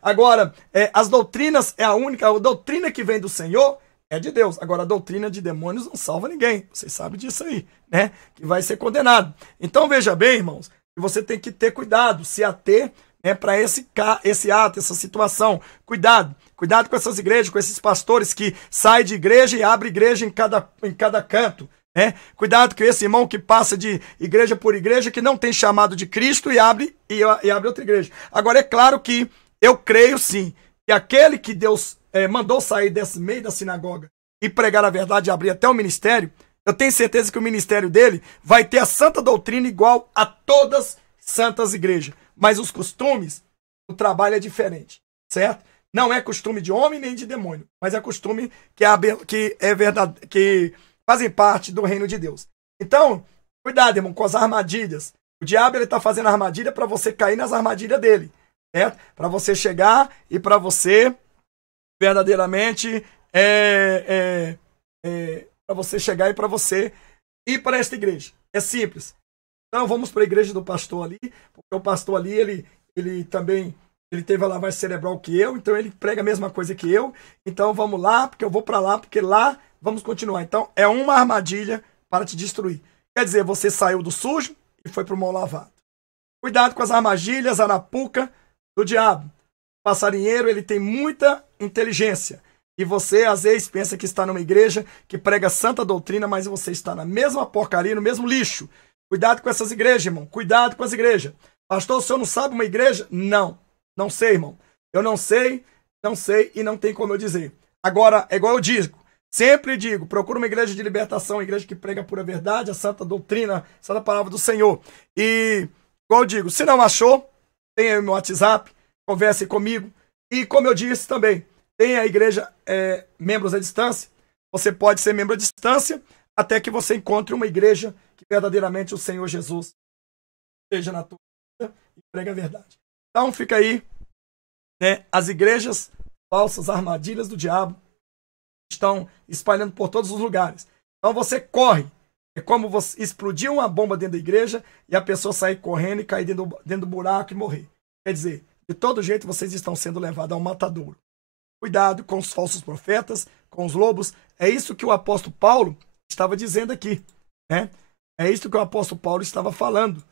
Agora, as doutrinas é a doutrina que vem do Senhor é de Deus. Agora, a doutrina de demônios não salva ninguém. Vocês sabem disso aí, né? Que vai ser condenado. Então, veja bem, irmãos, que você tem que ter cuidado, se ater, né, para esse ato, essa situação. Cuidado com essas igrejas, com esses pastores que saem de igreja e abrem igreja em cada canto. Cuidado com esse irmão que passa de igreja por igreja, que não tem chamado de Cristo e abre outra igreja. Agora, é claro que eu creio sim que aquele que Deus mandou sair desse meio da sinagoga e pregar a verdade e abrir até o ministério, eu tenho certeza que o ministério dele vai ter a santa doutrina igual a todas santas igrejas. Mas os costumes, o trabalho é diferente, certo? Não é costume de homem nem de demônio, mas é costume que é verdade, que fazem parte do reino de Deus. Então, cuidado, irmão, com as armadilhas. O diabo está fazendo armadilha para você cair nas armadilhas dele, certo? Para você chegar e para você verdadeiramente para você chegar e para você ir para esta igreja. É simples. Então vamos para a igreja do pastor ali, porque o pastor ali, ele também teve a lavagem cerebral que eu, então ele prega a mesma coisa que eu. Então vamos lá, porque eu vou para lá, porque lá vamos continuar. Então é uma armadilha para te destruir. Quer dizer, você saiu do sujo e foi para o mal lavado. Cuidado com as armadilhas, arapuca do diabo. O passarinheiro, ele tem muita inteligência. E você, às vezes, pensa que está numa igreja que prega santa doutrina, mas você está na mesma porcaria, no mesmo lixo. Cuidado com essas igrejas, irmão. Cuidado com as igrejas. Pastor, o senhor não sabe uma igreja? Não. Não sei, irmão. Eu não sei e não tem como eu dizer. Agora, é igual eu digo. Sempre digo, procura uma igreja de libertação, uma igreja que prega a pura verdade, a santa doutrina, a santa palavra do Senhor. E, igual eu digo, se não achou, tem aí o meu WhatsApp, converse comigo. E como eu disse também, tem a igreja membros à distância. Você pode ser membro à distância até que você encontre uma igreja que verdadeiramente o Senhor Jesus esteja na tua vida e prega a verdade. Então fica aí, né, as igrejas falsas, armadilhas do diabo estão espalhando por todos os lugares. Então você corre. É como você explodir uma bomba dentro da igreja e a pessoa sair correndo e cair dentro do buraco e morrer. Quer dizer, de todo jeito vocês estão sendo levados ao matadouro. Cuidado com os falsos profetas, com os lobos. É isso que o apóstolo Paulo estava dizendo aqui, né? É isso que o apóstolo Paulo estava falando,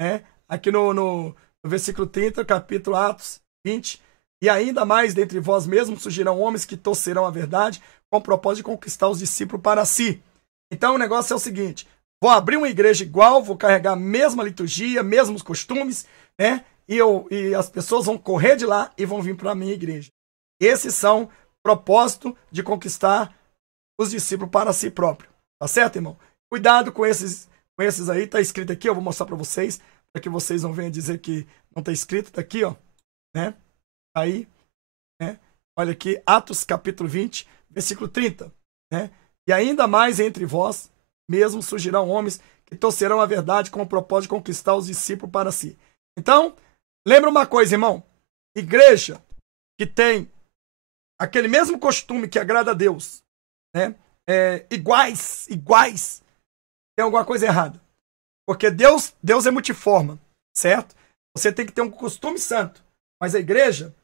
né? Aqui no versículo 30, capítulo Atos 20. E ainda mais dentre vós mesmos surgirão homens que torcerão a verdade com o propósito de conquistar os discípulos para si. Então o negócio é o seguinte: vou abrir uma igreja igual, vou carregar a mesma liturgia, mesmos costumes, né? E as pessoas vão correr de lá e vão vir para a minha igreja. Esses são propósito de conquistar os discípulos para si próprio. Tá certo, irmão? Cuidado com esses aí. Tá escrito aqui, eu vou mostrar para vocês, para que vocês não venham dizer que não tá escrito. Tá aqui, ó, né? Aí, né? Olha aqui, Atos capítulo 20, versículo 30, né? E ainda mais entre vós mesmo surgirão homens que torcerão a verdade com o propósito de conquistar os discípulos para si. Então, lembra uma coisa, irmão. Igreja que tem aquele mesmo costume que agrada a Deus, né? Iguais, tem alguma coisa errada. Porque Deus é multiforme, certo? Você tem que ter um costume santo. Mas a igreja,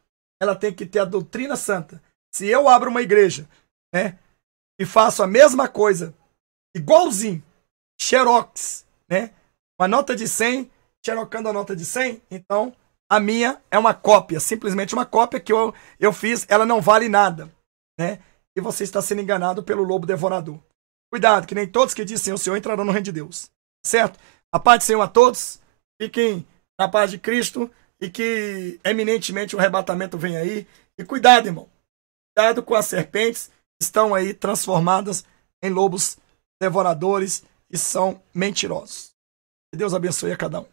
ela tem que ter a doutrina santa. Se eu abro uma igreja, né, e faço a mesma coisa, igualzinho, xerox, né, uma nota de 100, xerocando a nota de 100, então a minha é uma cópia, simplesmente uma cópia que eu fiz, ela não vale nada, né? E você está sendo enganado pelo lobo devorador. Cuidado, que nem todos que dizem o Senhor entrarão no reino de Deus, certo? A paz do Senhor a todos, fiquem na paz de Cristo e que eminentemente o arrebatamento vem aí. E cuidado, irmão, cuidado com as serpentes que estão aí transformadas em lobos devoradores e são mentirosos. Que Deus abençoe a cada um.